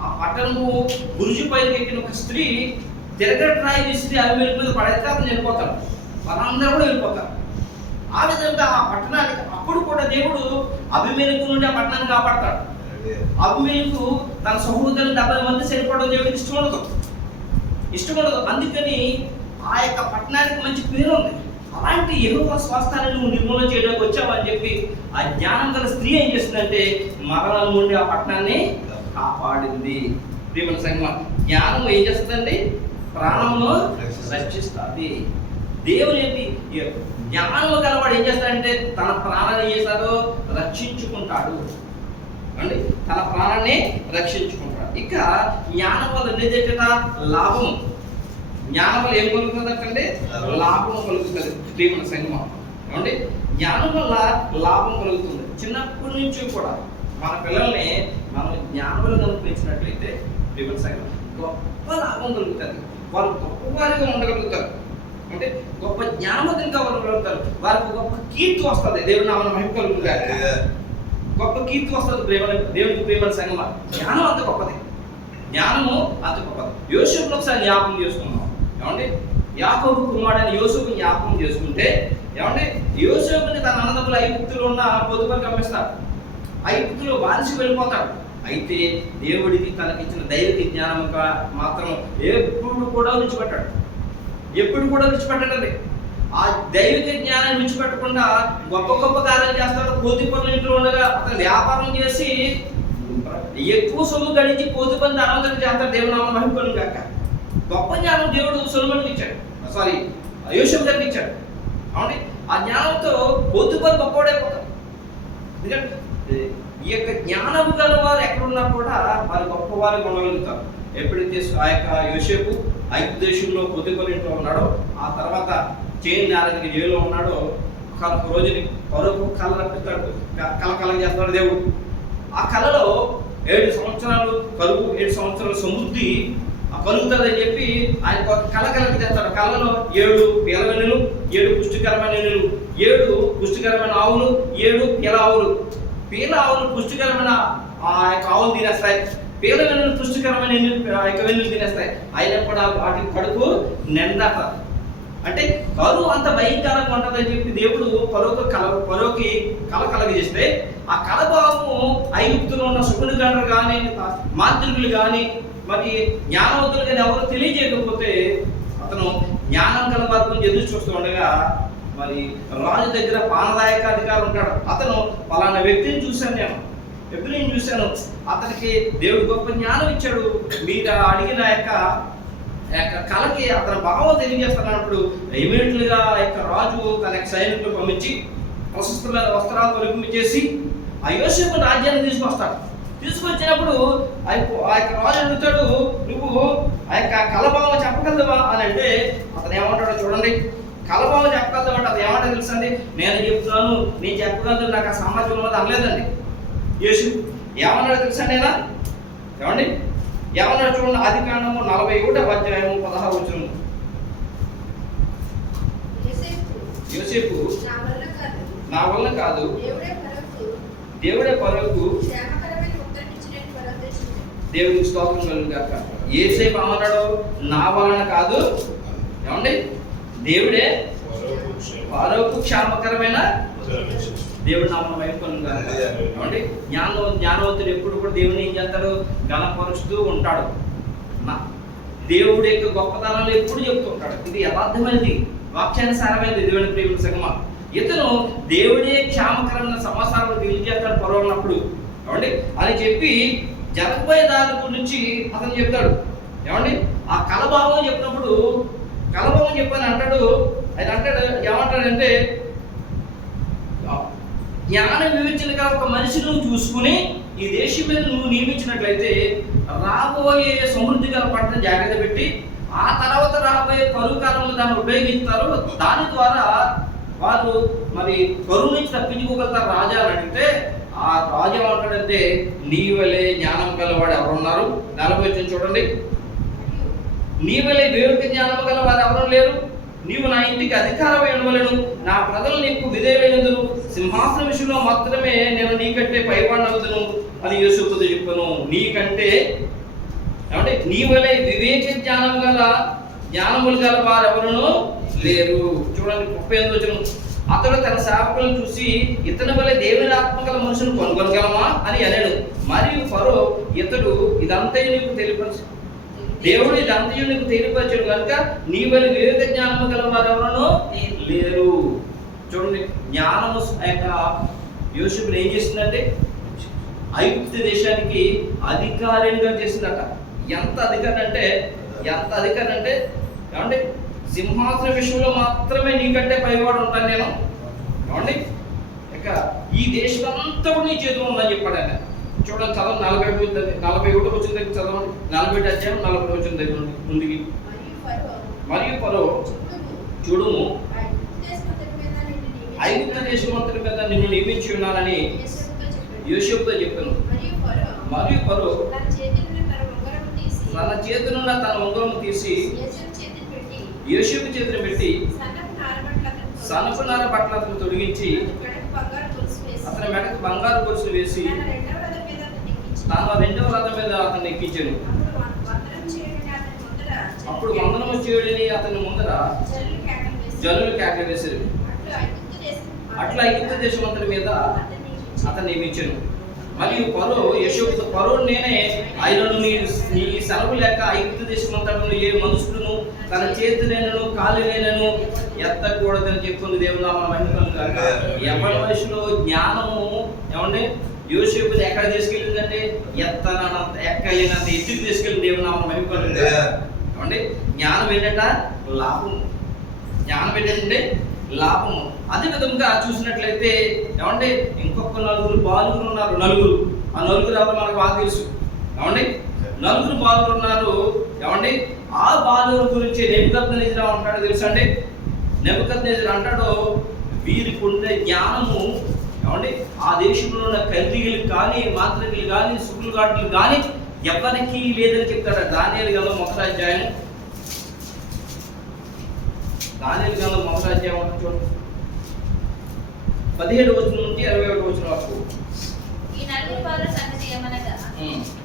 ఆ పట్టణము గురుజు పైకి ఎక్కిన ఒక స్త్రీ తిరగట్రాయి విసిరి అబీమెలెకు మీద పడేస్తే అతను వెళ్ళిపోతాడు, వాళ్ళందరూ కూడా వెళ్ళిపోతారు. ఆ విధంగా ఆ పట్టణానికి అప్పుడు కూడా దేవుడు అబీమెలెకు నుండి ఆ పట్టణాన్ని కాపాడతాడు. అబీమెలెకు తన సహోదరులు 70 మంది చనిపోవడం దేవుడికి ఇష్టం ఉండదు. అందుకని ఆ యొక్క పట్టణానికి మంచి పేరు ఉంది. అలాంటి యెహోవా స్వాస్థాన్ని నువ్వు నిర్మూలన చేయడానికి వచ్చావని చెప్పి ఆ జ్ఞానం గల స్త్రీ ఏం చేస్తుందంటే మరణం నుండి ఆ పట్టణాన్ని కాపాడింది. ప్రియమైన సంగమా, జ్ఞానం ఏం చేస్తుందండి? ప్రాణమును రక్షిస్తుంది. దేవుని జ్ఞానము గలవాడు ఏం చేస్తాడంటే తన ప్రాణాన్ని ఏం చేస్తాడో రక్షించుకుంటాడు అండి, తన ప్రాణాన్ని రక్షించుకుంటాడు. ఇక జ్ఞానం వల్ల నిజంగా లాభం, జ్ఞానం వల్ల ఏం కలుగుతుందంటే లాభం కలుగుతుంది. ప్రియమైన సంగమం ఏమండి, జ్ఞానం వల్ల లాభం కలుగుతుంది. చిన్నప్పటి నుంచి కూడా మన పిల్లల్ని మనం జ్ఞానంలో కనిపించినట్లయితే ప్రియమైన సంగమం గొప్ప లాభం కలుగుతుంది. వారు గొప్పవారిగా ఉండగలుగుతారు, అంటే గొప్ప జ్ఞానవంతులుగా ఉండగలుగుతారు. వారికి గొప్ప కీర్తి వస్తుంది. దేవుడు నామమున మహిమ కలుగుతుంది. గొప్ప కీర్తి వస్తుంది. దేవునికి ప్రేమ సంగమా, జ్ఞానం అంత గొప్పది, జ్ఞానము అంత గొప్పది. యోసేపును ఒకసారి జ్ఞాపకం చేసుకున్నాం. ఏమండి, యాకోబు కుమారుడైన యోసేపుని జ్ఞాపకం చేసుకుంటే, ఏమండి, యోసేపుని తన అన్నదమ్ములు ఐగుప్తులో ఉన్న పొదుపుని గమనిస్తారు. ఐగుప్తులో బానిస వెళ్ళిపోతాడు. అయితే దేవుడికి తనకిచ్చిన దైవిక జ్ఞానం మాత్రం ఎప్పుడు కూడా విడిచిపెట్టాడు. ఎప్పుడు కూడా విడిచిపెట్టడండి. ఆ దైవిక జ్ఞానాన్ని విడిచిపెట్టకుండా గొప్ప గొప్ప కార్యాలు చేస్తాడు. పోతీఫరు ఇంట్లో ఉండగా అతను వ్యాపారం చేసి ఎక్కువ సొమ్ము గడించి పోతీఫరుని అనంతరం చేస్తాడు. దేవుని నామం మహిమను కాక. గొప్ప జ్ఞానం దేవుడు సొలొమోనుకి ఇచ్చాడు, యోసేపు గారికి ఇచ్చాడు. అవునండి, ఆ జ్ఞానంతో పోతీఫరు గొప్పవాడైపోతాడు. ఎందుకంటే ఈ యొక్క జ్ఞానము గల వారు ఎక్కడున్నా కూడా వారు గొప్పవారు ఉండగలుగుతారు. ఎప్పుడైతే ఆ యొక్క యోసేపు ఐగుప్తు దేశంలో పోతీఫరు ఇంట్లో ఉన్నాడో, ఆ తర్వాత చైన్ నేరకి జైల్లో ఉన్నాడో, ఒక రోజుని పరుపు కళ రప్పిస్తాడు, కళ చేస్తాడు దేవుడు. ఆ కళలో 7 సంవత్సరాలు కరువు, 7 సంవత్సరాల సమృద్ధి కలుగుతుందని చెప్పి ఆయన కళ చేస్తాడు. కళలో 7 పీలవెన్నులు, 7 పుష్టికరమైన ఎన్నులు, 7 పుష్టికరమైన ఆవులు, 7 పీల ఆవులు. పీల ఆవులు పుష్టికరమైన ఆ యొక్క ఆవులు తినేస్తాయి, పీల వెన్నులు పుష్టికరమైన వెన్నులు తినేస్తాయి. అయినా కూడా వాటి కడుపు నిండా. అంటే కరువు అంత భయంకరంగా ఉంటుందని చెప్పి దేవుడు పరోకి కళ కలగజేస్తే, ఆ కళ భావము ఐగుప్తులో ఉన్న శకుని గండ్రు కానీ, మాంత్రికులు కానీ, మరి జ్ఞానవంతులు కానీ ఎవరు తెలియజేయకపోతే, అతను జ్ఞానం గల మార్గం ఎదురు చూస్తూ ఉండగా, మరి రాజు దగ్గర పానదాయక అధికారి ఉంటాడు. అతను పలానా వ్యక్తిని చూశాను, అతనికి దేవుడు గొప్ప జ్ఞానం ఇచ్చాడు, మీరు అడిగిన యొక్క కళకి అతని భావం తెలియజేస్తున్నప్పుడు ఇమీడియట్లుగా యొక్క రాజు తన యొక్క సైనికులు పంపించి ప్రశస్తమైన వస్త్రాలు తొలగించేసి ఆ యోసేపు రాజ్యాన్ని తీసుకొస్తాడు. తీసుకొచ్చినప్పుడు ఆ యొక్క రాజు అడుగుతాడు, నువ్వు ఆ యొక్క కళభావం చెప్పగలవా అని అంటే, అతను ఏమంటాడో చూడండి. కళభావం చెప్పగలదంటే అది ఏమంటే తెలుసండి, నేను చెప్తున్నాను, నేను చెప్పగలను, నాకు ఆ సమాజం ఉన్నది అనలేదండి. యోసేపు ఏమన్నాడు తెలుసండి, అయినా ఏమండి ఏమన్నాడు చూడండి. ఆదికాండము 41వ అధ్యాయము 16వ వచనం. యోసేపు నా వల్ల కాదు, దేవుడే పరులకు. దేవుడికి స్తోత్రం కలుగును గాక. యోసేపు ఏమన్నాడు, నా వలన కాదు, ఏమండి, దేవుడే పరులకు క్షేమకరమైన. దేవుడి నామం వైపును కాక. ఏమండి, జ్ఞానవంతుడు ఎప్పుడు కూడా దేవుని ఏం చేస్తాడు, గణపరుస్తూ ఉంటాడు. దేవుడి యొక్క గొప్పతనాలు ఎప్పుడు చెప్తూ ఉంటాడు. ఇది యథార్థమైనది, వాక్యానుసారమైనది. దేవుని ప్రేమ సంగమా, ఇతను దేవుడే క్షేమకరమైన సమాచారం తెలియజేస్తాడు పర్వాలన్నప్పుడు, ఏమండి అని చెప్పి జరగబోయే దాని గురించి అతను చెప్తాడు. ఏమండి, ఆ కలభావం చెప్పినప్పుడు, కలభావం చెప్పని అంటాడు. ఆయన అంటాడు, ఏమంటాడంటే, జ్ఞాన వివేచనగా ఒక మనిషిని నువ్వు చూసుకుని ఈ దేశం మీద నువ్వు నియమించినట్లయితే రాబోయే సమృద్ధి గల పంటను జాగ్రత్త పెట్టి, ఆ తర్వాత రాబోయే కరువు కాలంలో దాన్ని ఉపయోగిస్తారు. దాని ద్వారా వారు మరి కరువు నుంచి తప్పించుకోగలుగుతారు రాజా అని అడిగితే, ఆ రాజు ఏమంటాడంటే, నీ వలే జ్ఞానం గలవాడు ఎవరున్నారు? 40 వచనం చూడండి. నీ వలే వివేక జ్ఞానం గల వారు ఎవరు లేరు. నీవు నా ఇంటికి అధికారం ఇవ్వలేను, నా ప్రజలు నీకు విధేయులైనందును, సింహాసన విషయంలో మాత్రమే నేను నీకంటే పైవాడనవుదును అని యోసేపుతో చెప్పాను. నీకంటే ఏమంటే నీ వలె వివేక జ్ఞానములు గల వారు ఎవరునూ లేరు. చూడండి 38వ వచనం. అతడు తన సేవకులను చూసి, ఇతని వలె దేవుని ఆత్మ గల మనుషులను కనుగొనగలమా అని అన్నాడు. మరియు ఫరో, ఇతడు ఇదంతా నీకు తెలియపరచు, దేవుడు ఇదంతా నీకు తెలియపరచాడు కనుక నీ వల్ల వివేక జ్ఞానము గల వారు ఎవరనో లేరు. చూడండి, జ్ఞానము యొక్క యోసేపుని ఏం చేసిందంటే, ఐగుప్తు దేశానికి అధికారిగా చేసిందట. ఎంత అధికారం అంటే ఏమండి, సింహాసన విషయంలో మాత్రమే నీకంటే పైవాడు ఉంటాను నేను. ఏమండి, ఇక ఈ దేశం అంతా కూడా నీ చేతిలో ఉందని చెప్పాడు ఆయన. చూడండి, చదవండి 41 వచ్చిన దగ్గర చదవండి. 41 అధ్యాయం 40 వచ్చిన దగ్గర ముందుకి. మరియు ఫరో, చూడుము, ఐగుప్తు దేశమంతటి మీద నిన్ను నియమించి ఉన్నానని యోసేపుతో చెప్పాను. మరియు ఫరో తన చేతినున్న తన ఉంగరము తీసి యోసేపు చేతిని పెట్టి సన్నపు నార బట్టలను తొడిగించి అతని మెడకు బంగారు గొలుసులు వేసి తన రెండవ రథం మీద అతన్ని ఎక్కించెను. తన రెండవ రథం మీద అతన్ని ఎక్కించాను. అప్పుడు వందనం చేయడని అతని ముందర అప్పుడు వందనము చేయడని అతని ముందర జల్లు కేకలు వేసి జనులు కేకలు వేశారు. అట్లా ఐగుప్తు దేశం అట్లా ఐగుప్తు దేశం అంతటి మీద అతన్ని నియమించెను. అతన్ని నియమించాను. మరియు ఫరో యెహోవాతో ఫరో నేనే ఆయనను నీ సెలవు లేక ఐగుప్తు దేశం అంతటను ఏ మనుషుడును తన చేతులేనను కాలులేనను ఎత్తకూడదని చెప్తుంది దేవుని నామమున మహిమ కలుగుగాక. ఎవరి మనిషిలో జ్ఞానము ఏమండి యోసేపుని ఎక్కడ తీసుకెళ్ళిందంటే ఎక్కలేనంత ఎత్తుకు తీసుకెళ్ళి దేవుని నామమున మహిమ కలుగుగాక. ఏమండి జ్ఞానం ఏంటంట లాభము. జ్ఞానం ఏంటంటే లాభము. అదే విధంగా చూసినట్లయితే ఏమంటే ఇంకొక బాలుగురు ఉన్నారు. ఆ నలుగురు ఎవరు మనకు బాగా తెలుసు. ఏమండి నలుగురు బాలురు ఉన్నారు. ఏమండి ఆ బాలురు గురించి నెబుకద్నెజరు అంటాడు తెలుసా అండి. నెబుకద్నెజరు అంటాడు వీరికి ఉండే జ్ఞానము ఏమండి ఆ దేశంలో ఉన్న కల్దీయులు కానీ మాంత్రికులు కానీ సుకులుగాట్లు కానీ ఎవరికి లేదని చెప్తాడు. దానియేలు గ్రంథం 1వ అధ్యాయం. దానియేలు గ్రంథం 1వ అధ్యాయం చూడండి 17 వచనం నుండి 21 వచనం వరకు. ఈ నలుగురు బాలుర సంగతి ఏమనగా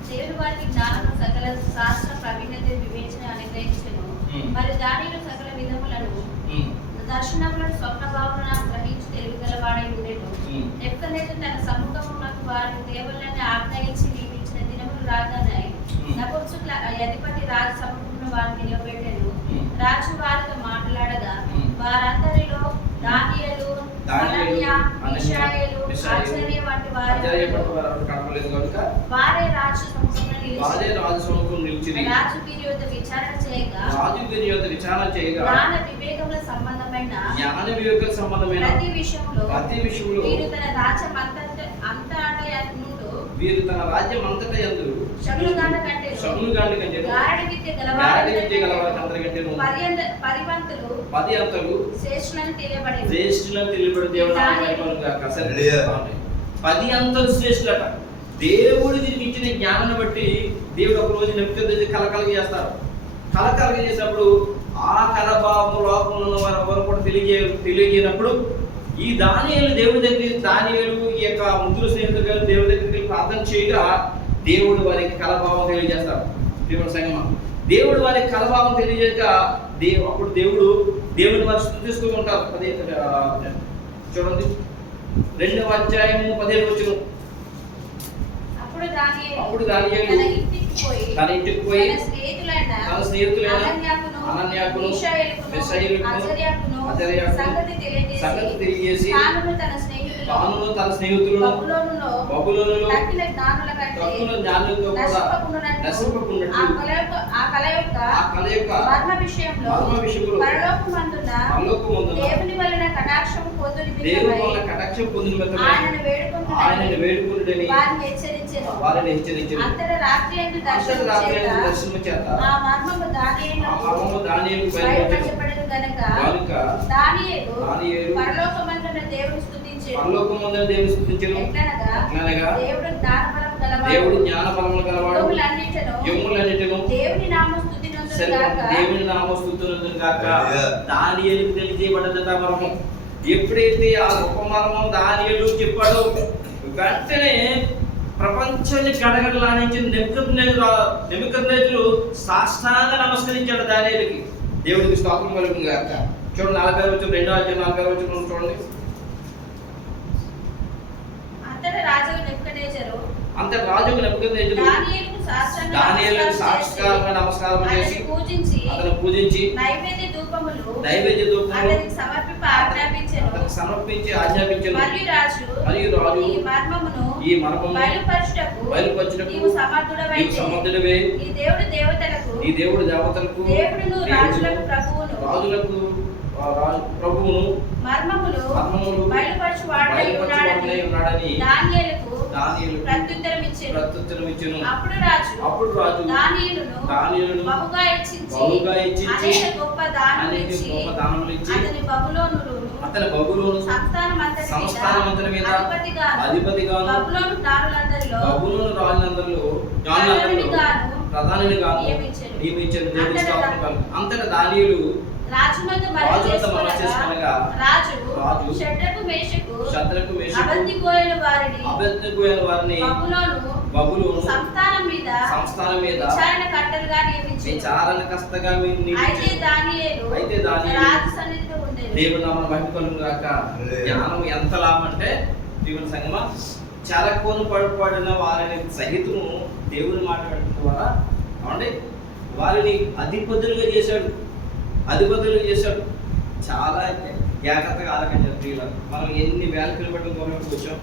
దేవుడు వారికి జ్ఞానము సకల శాస్త్ర ప్రావీణ్యత వివేచన అనుగ్రహించెను. మరి దానిలో సకల విధములను దర్శనములను స్వప్న భావన గ్రహించి తెలివిగలవాడై ఉండెను. నెబుకద్నెజరు తన సముఖమునకు వారి దేవుళ్ళని ఆజ్ఞయించి నియమించిన దినములు రాగానే నపుంసకుల అధిపతి రాజు సముఖమున వారిని నిలబెట్టెను. రాజు వారితో మాట్లాడగా వారందరిలో దానియేలు, హనన్యా, మిషాయేలు, ఆజర్య వంటి వారే రాజు సముఖమున నిలిచిరి. రాజు వీరి యొద్ద విచారణ చేయగా జ్ఞాన వివేకముల సంబంధమైన ప్రతి విషయంలో వీరు తన రాజ్యం అంతటా యందు శకులుగాండ కంటే గారడి విద్య గలవారందరికంటేను 10 అంతలు శ్రేష్ఠులని తెలియబడి దేవుడు 10 అంతలు శ్రేష్ఠులట. దేవుడు దీనికి ఇచ్చిన జ్ఞానాన్ని బట్టి దేవుడు ఒక రోజు నెబుకద్నెజరు కలకలగ చేస్తారు. కలకలగ చేసినప్పుడు ఆ కలభావము లోకంలో వారు కూడా తెలియజేయనప్పుడు ఈ దానియేలు దేవుడి దగ్గర దానియేలు ఈ యొక్క ముగ్గురు స్నేహితులు కలిసి దేవుడి దగ్గరికి వెళ్ళి ప్రార్థన చేయగా దేవుడు వారికి కలభావం తెలియజేస్తాడు. దేవుడి సంగమ దేవుడు వారికి కలభావం తెలియజేయక అప్పుడు దేవుడిని వారు స్తుతిస్తూ ఉంటారు. చూడండి 2వ అధ్యాయం 17 వచనం. అప్పుడు దానియేలు తన ఇంటికి పోయి తన స్నేహితులైన హనన్యాకును మిషాయేలుకును అజర్యాకును సంగతి తెలియజేసి తానును తన స్నేహితులను బబులోనులో తక్కిన జ్ఞానులతో కూడా నశింపకుండునట్లు ఆ కల యొక్క మర్మ విషయంలో పరలోకమందున దేవుని వలన కటాక్షం పొందు నిమిత్తమై ఆయనను వేడుకొనుడని వారిని హెచ్చరించెను. అంతటా రాత్రి యందు దర్శనము చేత ఆ మర్మము దానియేలు బయలుపరచబడెను గనుక దానియేలు పరలోకమందున దేవుని స్తుతించెను. ఎట్లనగా దేవుడు జ్ఞానబలము గలవాడు యెహోవాలన్నిటిను దేవుని నామస్తుతినందును గాక. దానియేలుకు తెలియజేయబడ్డదట మర్మం. ఎప్పుడైతే ఆ గొప్ప మర్మం దానియేలు చెప్పాడో వెంటనే ప్రపంచాన్ని గడగడలాడించిన నెబుకద్నెజరు సాష్టాంగ నమస్కరించాడు దానియేలుకి. దేవుడికి స్తోత్రం కలుగును గాక. చూడండి 40వ వచనం 2వ అధ్యాయం 40వ వచనం చూడండి. అంతటా రాజు నెబుకద్నెజరు దానియేలుకు సాష్టాంగ నమస్కారం చేసి అతను పూజించి నైవేద్య ధూపములు అతనికి సమర్పించి ఆజ్ఞాపించెను. మరియు రాజు ఈ మర్మమును బయలుపరచుటకు నీవు సమర్థుడవే. ఈ దేవుడు దేవతలకు రాజులకు ప్రభువును మర్మములు బయలుపరచు వాడై ఉన్నాడని దానియేలుకు ప్రత్యుత్తరం ఇచ్చెను. అప్పుడు రాజు దానియేలును బహుగా హెచ్చించి అనేక గొప్ప దానములు ఇచ్చి అతని బబులోను సంస్థానమంతటి మీద అధిపతిగాను బబులోను రాజులందరిలో ప్రధానినిగాను నియమించెను. అంతటా దానియేలు రాజునందు రాజునందు మనవి మనవి చేసుకొనగా రాజు రాజు షడ్రకు మేషకు షద్రకు అబద్ధిగోయైన వారిని బబులోను సంస్థానం మీద విచారణ కర్తలుగా నియమించారు. అయితే దానియేలు రాజు సన్నిధిలో ఉండేది. దేవుడు నామమున మహిమ కలుగును గాక. జ్ఞానం ఎంత లాభం అంటే దేవుని సంగమా, చెరకొని పడిన వారిని సహితము దేవుని మాట్లాడటం ద్వారా అంటే వారిని అధిపతులుగా చేశాడు. చాలా జాగ్రత్తగా ఆలోచించారు ప్రియులు. మనం ఎన్ని వేల కిలోమీటర్ల దూరం వచ్చాం.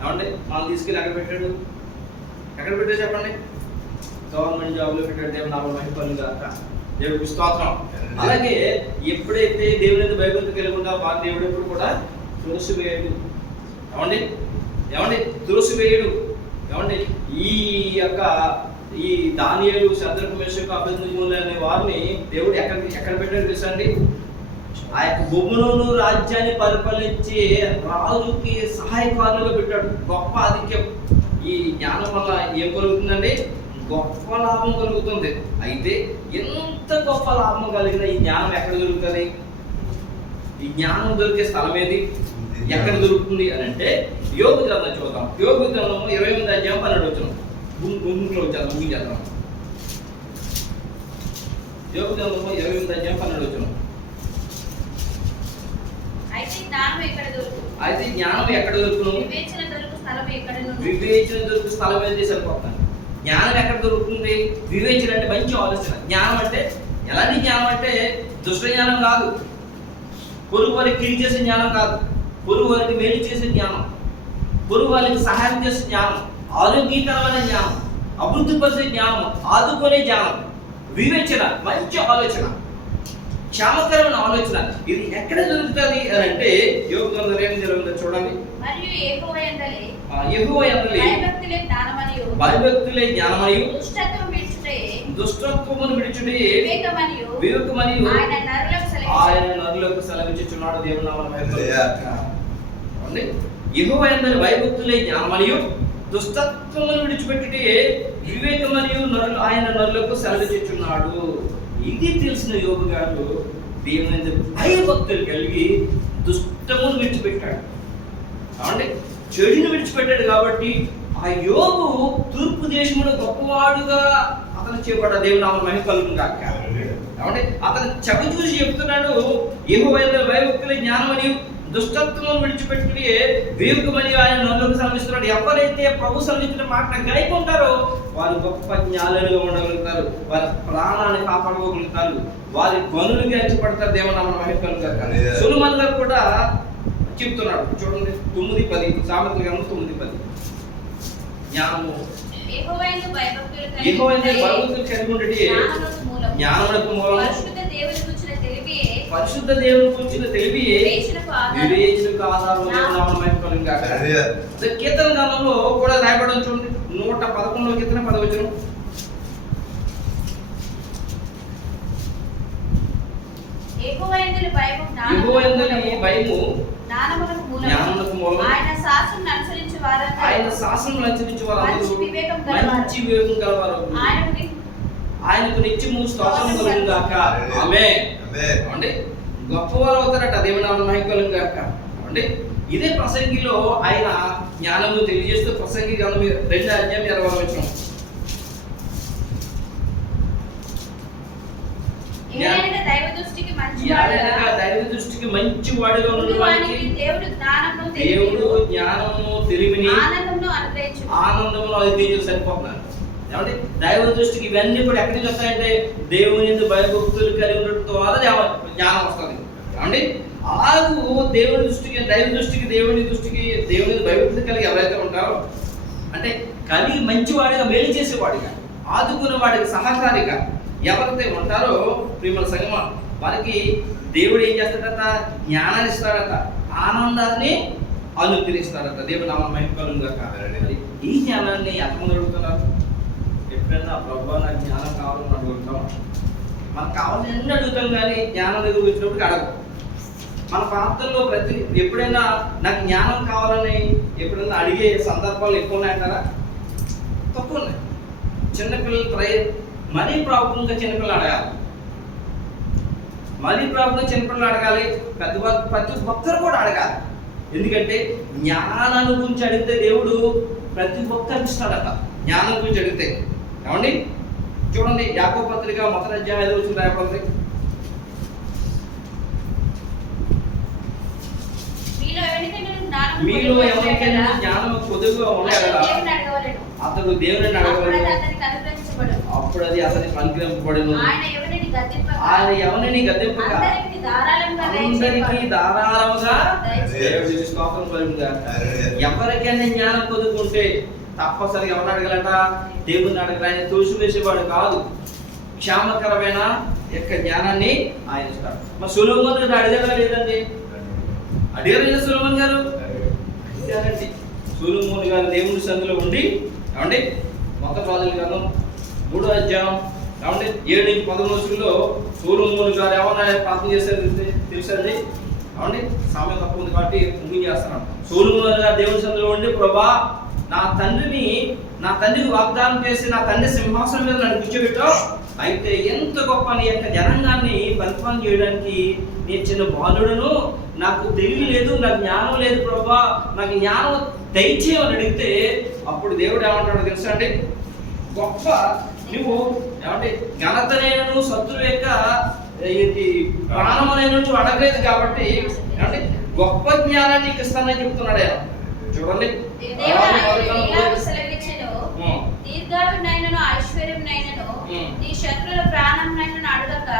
ఏమంటే మనం తీసుకెళ్ళి ఎక్కడ పెట్టారు చెప్పండి? గవర్నమెంట్ జాబ్లో పెట్టాడు. దేవుడు నామమున మహిమ కలుగును గాక. దేవుడికి స్తోత్రం. అలాగే ఎప్పుడైతే దేవుని భయభక్తి కలిగి ఉంటారో వారి దేవుడు ఎప్పుడు కూడా తులసివేయడు. తులసివేయడు. ఈ దానియేలు, షద్రకు, మేషకు, అబేద్నెగోను అనే వారిని దేవుడు ఎక్కడ పెట్టాడు తెలుసా అండి? ఆ యొక్క బబులోను రాజ్యాన్ని పరిపాలించే రాజుకి సహాయకారులుగా పెట్టాడు. గొప్ప ఆధిక్యం. ఈ జ్ఞానం వల్ల ఏం కలుగుతుందండి? గొప్ప లాభం కలుగుతుంది. అయితే ఎంత గొప్ప లాభం కలిగిన ఈ జ్ఞానం ఎక్కడ దొరుకుతుంది? ఈ జ్ఞానం దొరికే స్థలం ఏది? ఎక్కడ దొరుకుతుంది అని అంటే యోబు గ్రంథం చూద్దాం. యోబు గ్రంథము 28వ అధ్యాయం 12వ వచనం. ముగించేద్దాం. యోబు గ్రంథము 28వ అధ్యాయం 12వ వచనం. అయితే జ్ఞానం ఎక్కడ దొరుకును? వివేచన దొరుకు స్థలం ఏది? సరిపోతుంది. జ్ఞానం ఎక్కడ దొరుకుతుంది? వివేచన అంటే మంచి ఆలోచన. జ్ఞానం అంటే ఎలాంటి జ్ఞానం అంటే దుష్ట జ్ఞానం కాదు, పొరుగు వారికి కిరి చేసే జ్ఞానం కాదు, పొరుగు వారికి మేలు చేసే జ్ఞానం, పొరుగు వారికి సహాయం చేసే జ్ఞానం, ఆరోగ్యకరమైన జ్ఞానం, అభివృద్ధి పరిచే జ్ఞానం, ఆదుకునే జ్ఞానం, వివేచన, మంచి ఆలోచన, క్షేమకరమైన ఆలోచన. ఇది ఎక్కడ దొరుకుతుంది అని అంటే యోబు గ్రంథం ఏం జరుగుతుందో చూడండి. మరియు యెహోవా యందలి భయభక్తులే జ్ఞానమనియు దుష్టత్వమును విడుచుటే వివేకమనియు ఆయన నరులకు సెలవిచ్చుచున్నాడు. దేవుని నామమున మహిమ. యెహోవా యందలి భయభక్తులే జ్ఞానమనియు దుష్టత్వమును విడిచిపెట్టుటే వివేకమనియు ఆయన నరులకు సెలవిచ్చుచున్నాడు. ఇది తెలిసిన యోబు గారు దేవుని యందు భయభక్తులు కలిగి దుష్టమును విడిచిపెట్టాడు. అంటే చెడుని విడిచిపెట్టాడు. కాబట్టి ఆ యోబు తూర్పు దేశంలో గొప్పవాడుగా అతను చేపడ్డ. దేవుని నామమున మహిమ కలుగును గాక. అంటే అతను చెడు చూసి చెప్తున్నాడు, యెహోవా యందలి భయభక్తులే జ్ఞానమని దుష్టత్వమును విడిచిపెట్టి వివేకమని ఆయన నరులకు సెలవిస్తున్నాడు. ఎవరైతే ప్రభు సెలవిచ్చిన మాటను గైకొంటారో వారు గొప్ప జ్ఞానులుగా ఉండగలుగుతారు, వారి ప్రాణాన్ని కాపాడుకోగలుగుతారు, వారి గనులుగా ఎంచబడతారు. దేవుని నామమున మహిమ కలుగును గాక. సొలొమోను గారు కూడా చెప్తున్నాడు. చూడండి 9:10 సామెతల గ్రంథం 9:10. జ్ఞానము యెహోవా యందు భయభక్తులు కలిగి ఉండేటి జ్ఞానమునకు మూలం. పరిశుద్ధ దేవుని గురించిన తెలివియే వివేచనకు ఆధారం. దేవుని నామమున మహిమ కలుగును గాక. కీర్తన గ్రంథంలో కూడా రాయబడడం చూడండి. 111వ కీర్తన 10వ వచనం. యెహోవా యందలి భయము జ్ఞానమునకు మూలం. ఆయన శాసనం అనుసరించు వారందరూ మంచి వివేకం గలవారు. ఆయనకు నిత్యము స్తోత్రం కలుగును గాక. ఆమేన్. అంటే గొప్పవారు అవుతారట. దేవుని నామమున మహిమ కలుగును గాక. అంటే ఇదే ప్రసంగిలో ఆయన జ్ఞానము తెలియజేస్తూ ప్రసంగి గ్రంథం 2వ అధ్యాయం 20వ వచనం. దైవ దృష్టికి మంచి వాడిగా ఉన్నవానికి దేవుడు జ్ఞానము తెలివిని ఆనందమును అనుగ్రహించి సరిపోతున్నాడు. ఏమంటే దైవ దృష్టికి ఇవన్నీ కూడా ఎక్కడి నుంచి వస్తాయంటే దేవుని యందు భయభక్తులు కలిగి ఉండటం ద్వారా జ్ఞానం వస్తుంది. ఏమండి అలాగూ దేవుని దృష్టికి, దైవ దృష్టికి, దేవుని భయభక్తులు కలిగి ఎవరైతే ఉంటారో అంటే కలిగి మంచివాడిగా, మేలు చేసేవాడిగా, ఆదుకునే వాడికి, సహకారిగా ఎవరైతే ఉంటారో ప్రియమైన సంగమా, వారికి దేవుడు ఏం చేస్తాడట? జ్ఞానాన్ని ఇస్తాడట, ఆనందాన్ని అనుగ్రహిస్తాడట. దేవుడు నామమున మహిమ కలుగును గాక. ఈ జ్ఞానాన్ని ఎంతమంది అడుగుతున్నారు? ఎప్పుడైనా ప్రభువా నాకు జ్ఞానం కావాలని అడుగుతాం. మనకు కావాలని అడుగుతాం కానీ జ్ఞానం దగ్గర వచ్చినప్పుడు అడగం. మన ప్రాంతంలో ఎప్పుడైనా నాకు జ్ఞానం కావాలని ఎప్పుడైనా అడిగే సందర్భాలు ఎక్కువ ఉన్నాయంటారా? తక్కువ ఉన్నాయి. చిన్నపిల్లలు మరీ ప్రాముఖ్యంగా చిన్నపిల్లలు అడగాలి. మరీ ప్రాబ్లం చిన్నపిల్లలు అడగాలి, ప్రతి ఒక్కరు కూడా అడగాలి. ఎందుకంటే జ్ఞానాన్ని గురించి అడిగితే దేవుడు ప్రతి ఒక్కరికి ఇస్తాడట. జ్ఞానం గురించి అడిగితే ఏమండి చూడండి, యాకోబు పత్రిక 1:5 రాయబడింది. మీలో ఎవరికైనా జ్ఞానం కొద్దిగా ఉన్నాడు అతడు దేవుని అడగవలెను, అప్పుడు అది అతనికి అనుగ్రహింపబడును. ఆయన ఎవరిని గద్దింపక అందరికీ ధారాళముగా దేవుడికి స్తోత్రం కలుగుగా. ఎవరికైనా జ్ఞానం పొందుకుంటే తప్పనిసరిగా ఎవరిని అడగలట? దేవుని అడగల. ఆయన తోసివేసేవాడు కాదు. క్షేమకరమైన యొక్క జ్ఞానాన్ని ఆయన ఇస్తాడు. మరి సొలొమోను అడిగారా లేదండి? అడిగారు లేదా సొలొమోను గారు? అడిగారండి. సొలొమోను గారు దేవుని సన్నిధిలో ఉండి ఏమండి 1 రాజుల గ్రంథం 3వ అధ్యాయం ఏమండి 7-11 సొలొమోను గారు ఏమన్నా ప్రార్థన చేశారు తెలుసండి? ఏమండి సమయం తక్కువ ఉంది కాబట్టి ముగించేస్తున్నాను. సొలొమోను గారు దేవుని సన్నిధిలో ఉండి, ప్రభా నా తండ్రికి వాగ్దానం చేసి నా తండ్రి సింహాసనం మీద నన్ను కూర్చోబెట్టావు. అయితే ఎంత గొప్ప నీ యొక్క జనాంగాన్ని పరిపాలన చేయడానికి నేను చిన్న బాలుడును, నాకు తెలివి లేదు, నాకు జ్ఞానం లేదు ప్రభా, నాకు జ్ఞానం దయచేయమని అడిగితే అప్పుడు దేవుడు ఏమంటాడు తెలుసా అండి? గొప్ప నువ్వు ఏమంటే ఘనతనైనను శత్రువు యొక్క ప్రాణమునైన నువ్వు అడగలేదు కాబట్టి ఏమంటే గొప్ప జ్ఞానాన్ని నీకు ఇస్తానని చెప్తున్నాడు ఆయన. చూడండి, దీర్ఘాయునైనను ఐశ్వర్యమునైనను నీ శత్రుల ప్రాణమునైనను అడగక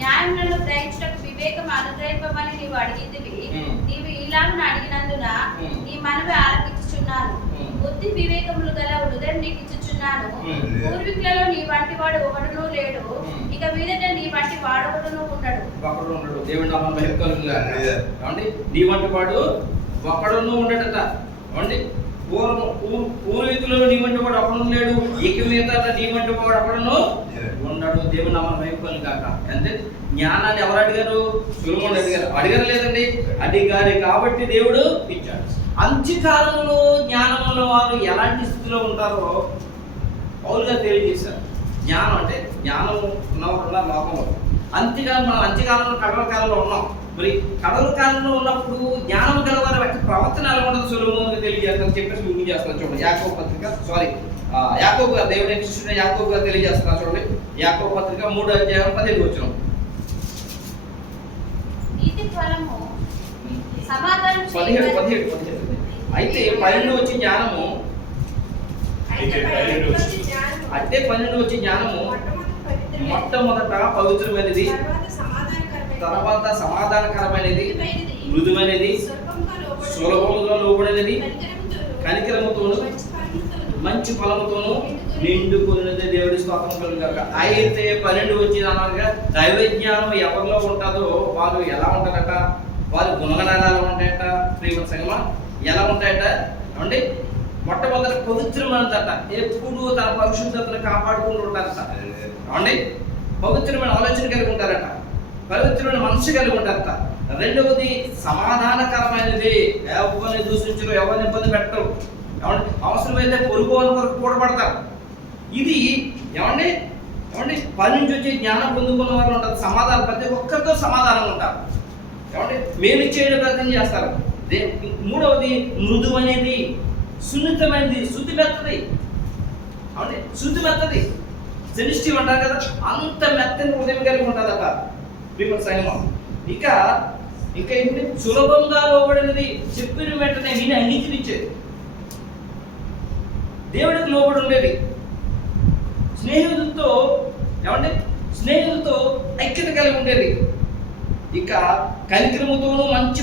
న్యాయములను గ్రహించుటకు వివేకం అనుగ్రహింపమని నీవు అడిగితివి. నీవు ఇలాగ అడిగినందున నీ మనవి ఆలకించుచున్నాను. బుద్ధి వివేకములు గల హృదయం నీకు ఇచ్చుచున్నాను. పూర్వీకులలో నీ వంటి వాడు ఒకడును లేడు, ఇక మీదట నీ వంటి వాడొకడును ఉండడు. దేవుని నామమున మహిమ కలుగునుగాక. నీ వంటి వాడు ఒకడును ఉండటట. ఏమండి పూర్వీకులలో నీ వంటి వాడు ఒకడు లేడు, ఇక మీద నీ వంటి వాడు ఒకడును ఉన్నాడు. దేవుని నామమున మహిమ కలుగునుగాక. అంటే జ్ఞానాన్ని ఎవరు అడిగారు? సొలొమోను అడిగారు. అడిగారు లేదండి? అడిగారు కాబట్టి దేవుడు ఇచ్చాడు. అంత్యకాలంలో జ్ఞానంలో వారు ఎలాంటి స్థితిలో ఉంటారో పౌలుగా తెలియజేశారు. జ్ఞానం అంటే జ్ఞానం ఉన్నవారు లోకంలో. అంత్యకాలం మనం అంత్యకాలంలో కడల కాలంలో ఉన్నాం. మరి కడల కాలంలో ఉన్నప్పుడు జ్ఞానం గలవారి యొక్క ప్రవర్తన ఎలా ఉండదు సొలొమోను తెలియజేస్తాను చెప్పేసి ముగింపు చేస్తాను. చూడండి యాకోబు పత్రిక యాకోబు గారు దేవుని శిష్యుడు యాకోబు గారు తెలియజేస్తున్నారు. చూడండి యాకోబు పత్రిక 3వ అధ్యాయం 15 అయితే 12 వచ్చి జ్ఞానము అంటే 12 వచ్చి జ్ఞానము మొట్టమొదట పవిత్రమైనది, తర్వాత సమాధానకరమైనది, మృదుమైనది, సులభముగా లోబడినది, కనికరముతోను మంచి ఫలముతోను నిండుకున్నది. దేవుడి స్తోత్రం కలుగుగాక. అయితే 12 వచ్చిన అనగా దైవ జ్ఞానం ఎవరిలో ఉంటుందో వారు ఎలా ఉంటారట? వారి గుణగణాలు ఎలా ఉంటాయట? ప్రియమైన సంగమా ఎలా ఉంటాయట? ఏమండి మొట్టమొదటి పవిత్రమైనదట. ఎప్పుడు తన పరిశుద్ధతను కాపాడుకుంటూ ఉంటారట. ఏమండి పవిత్రమైన ఆలోచన కలిగి ఉంటారట, పవిత్రమైన మనసు కలిగి ఉంటారట. రెండవది సమాధానకరమైనది. ఎవరిని దూషించరు, ఎవరిని ఇబ్బంది పెట్టరు. ఏమండి అవసరమైతే పొరుగు వాళ్ళ కొరకు కూడబడతారు. ఇది ఏమండి 12 వచ్చి జ్ఞానం పొందుకున్న వారు ఉంటారు. సమాధానం ప్రతి ఒక్కరితో సమాధానం ఉంటారు. ఏమంటే మేలు చేయడం ప్రయత్నం చేస్తారు. మూడవది మృదువైనది, సున్నితమైనది, శుద్ధి మెత్తది. అంటే శుద్ధి మెత్తది, సెన్సిటివ్ అంటారు కదా, అంత మెత్తని హృదయం కలిగి ఉంటుందట ప్రియమైన సంగమం. ఇంకా ఏంటి? సులభంగా లోబడినది, చెప్పిన వెంటనే విని అంగీకరించేది, దేవుడికి లోబడి ఉండేది, స్నేహితులతో ఐక్యత కలిగి ఉండేది. ఇక కనికరముతోను మంచి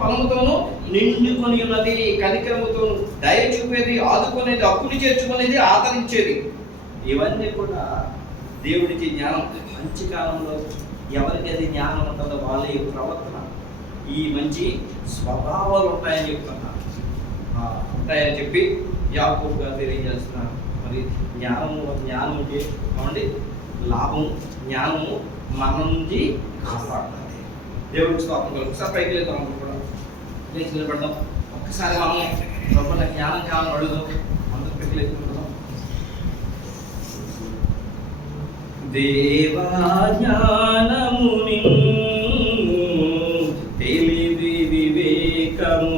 ఫలముతోను నిండుకొని ఉన్నది. కనికరముతోను దయ చూపేది, ఆదుకునేది, హక్కుని చేర్చుకునేది, ఆదరించేది. ఇవన్నీ కూడా దేవుడికి జ్ఞానం. మంచి కాలంలో ఎవరికి అది జ్ఞానం ఉంటుందో వాళ్ళ యొక్క ప్రవర్తన, ఈ మంచి స్వభావాలు ఉంటాయని చెప్తున్నారు. ఉంటాయని చెప్పి యాకోబు గారు తెలియజేస్తున్నారు. మరి జ్ఞానం అంటే ఏమండి లాభం. జ్ఞానము మన నుంచి కాపాడుతుంది. దేవుడికి స్తోత్రం కలుగు. ఒకసారి పైకి వెళ్తాం, కూడా లేచి నిలబడతాం. ఒక్కసారి మనం లోపల జ్ఞానం కావాలని అడుగుదాం. అందరూ పైకి లేచుకుంటాం. దేవా జ్ఞానము నిన్ను తెలివి వివేకము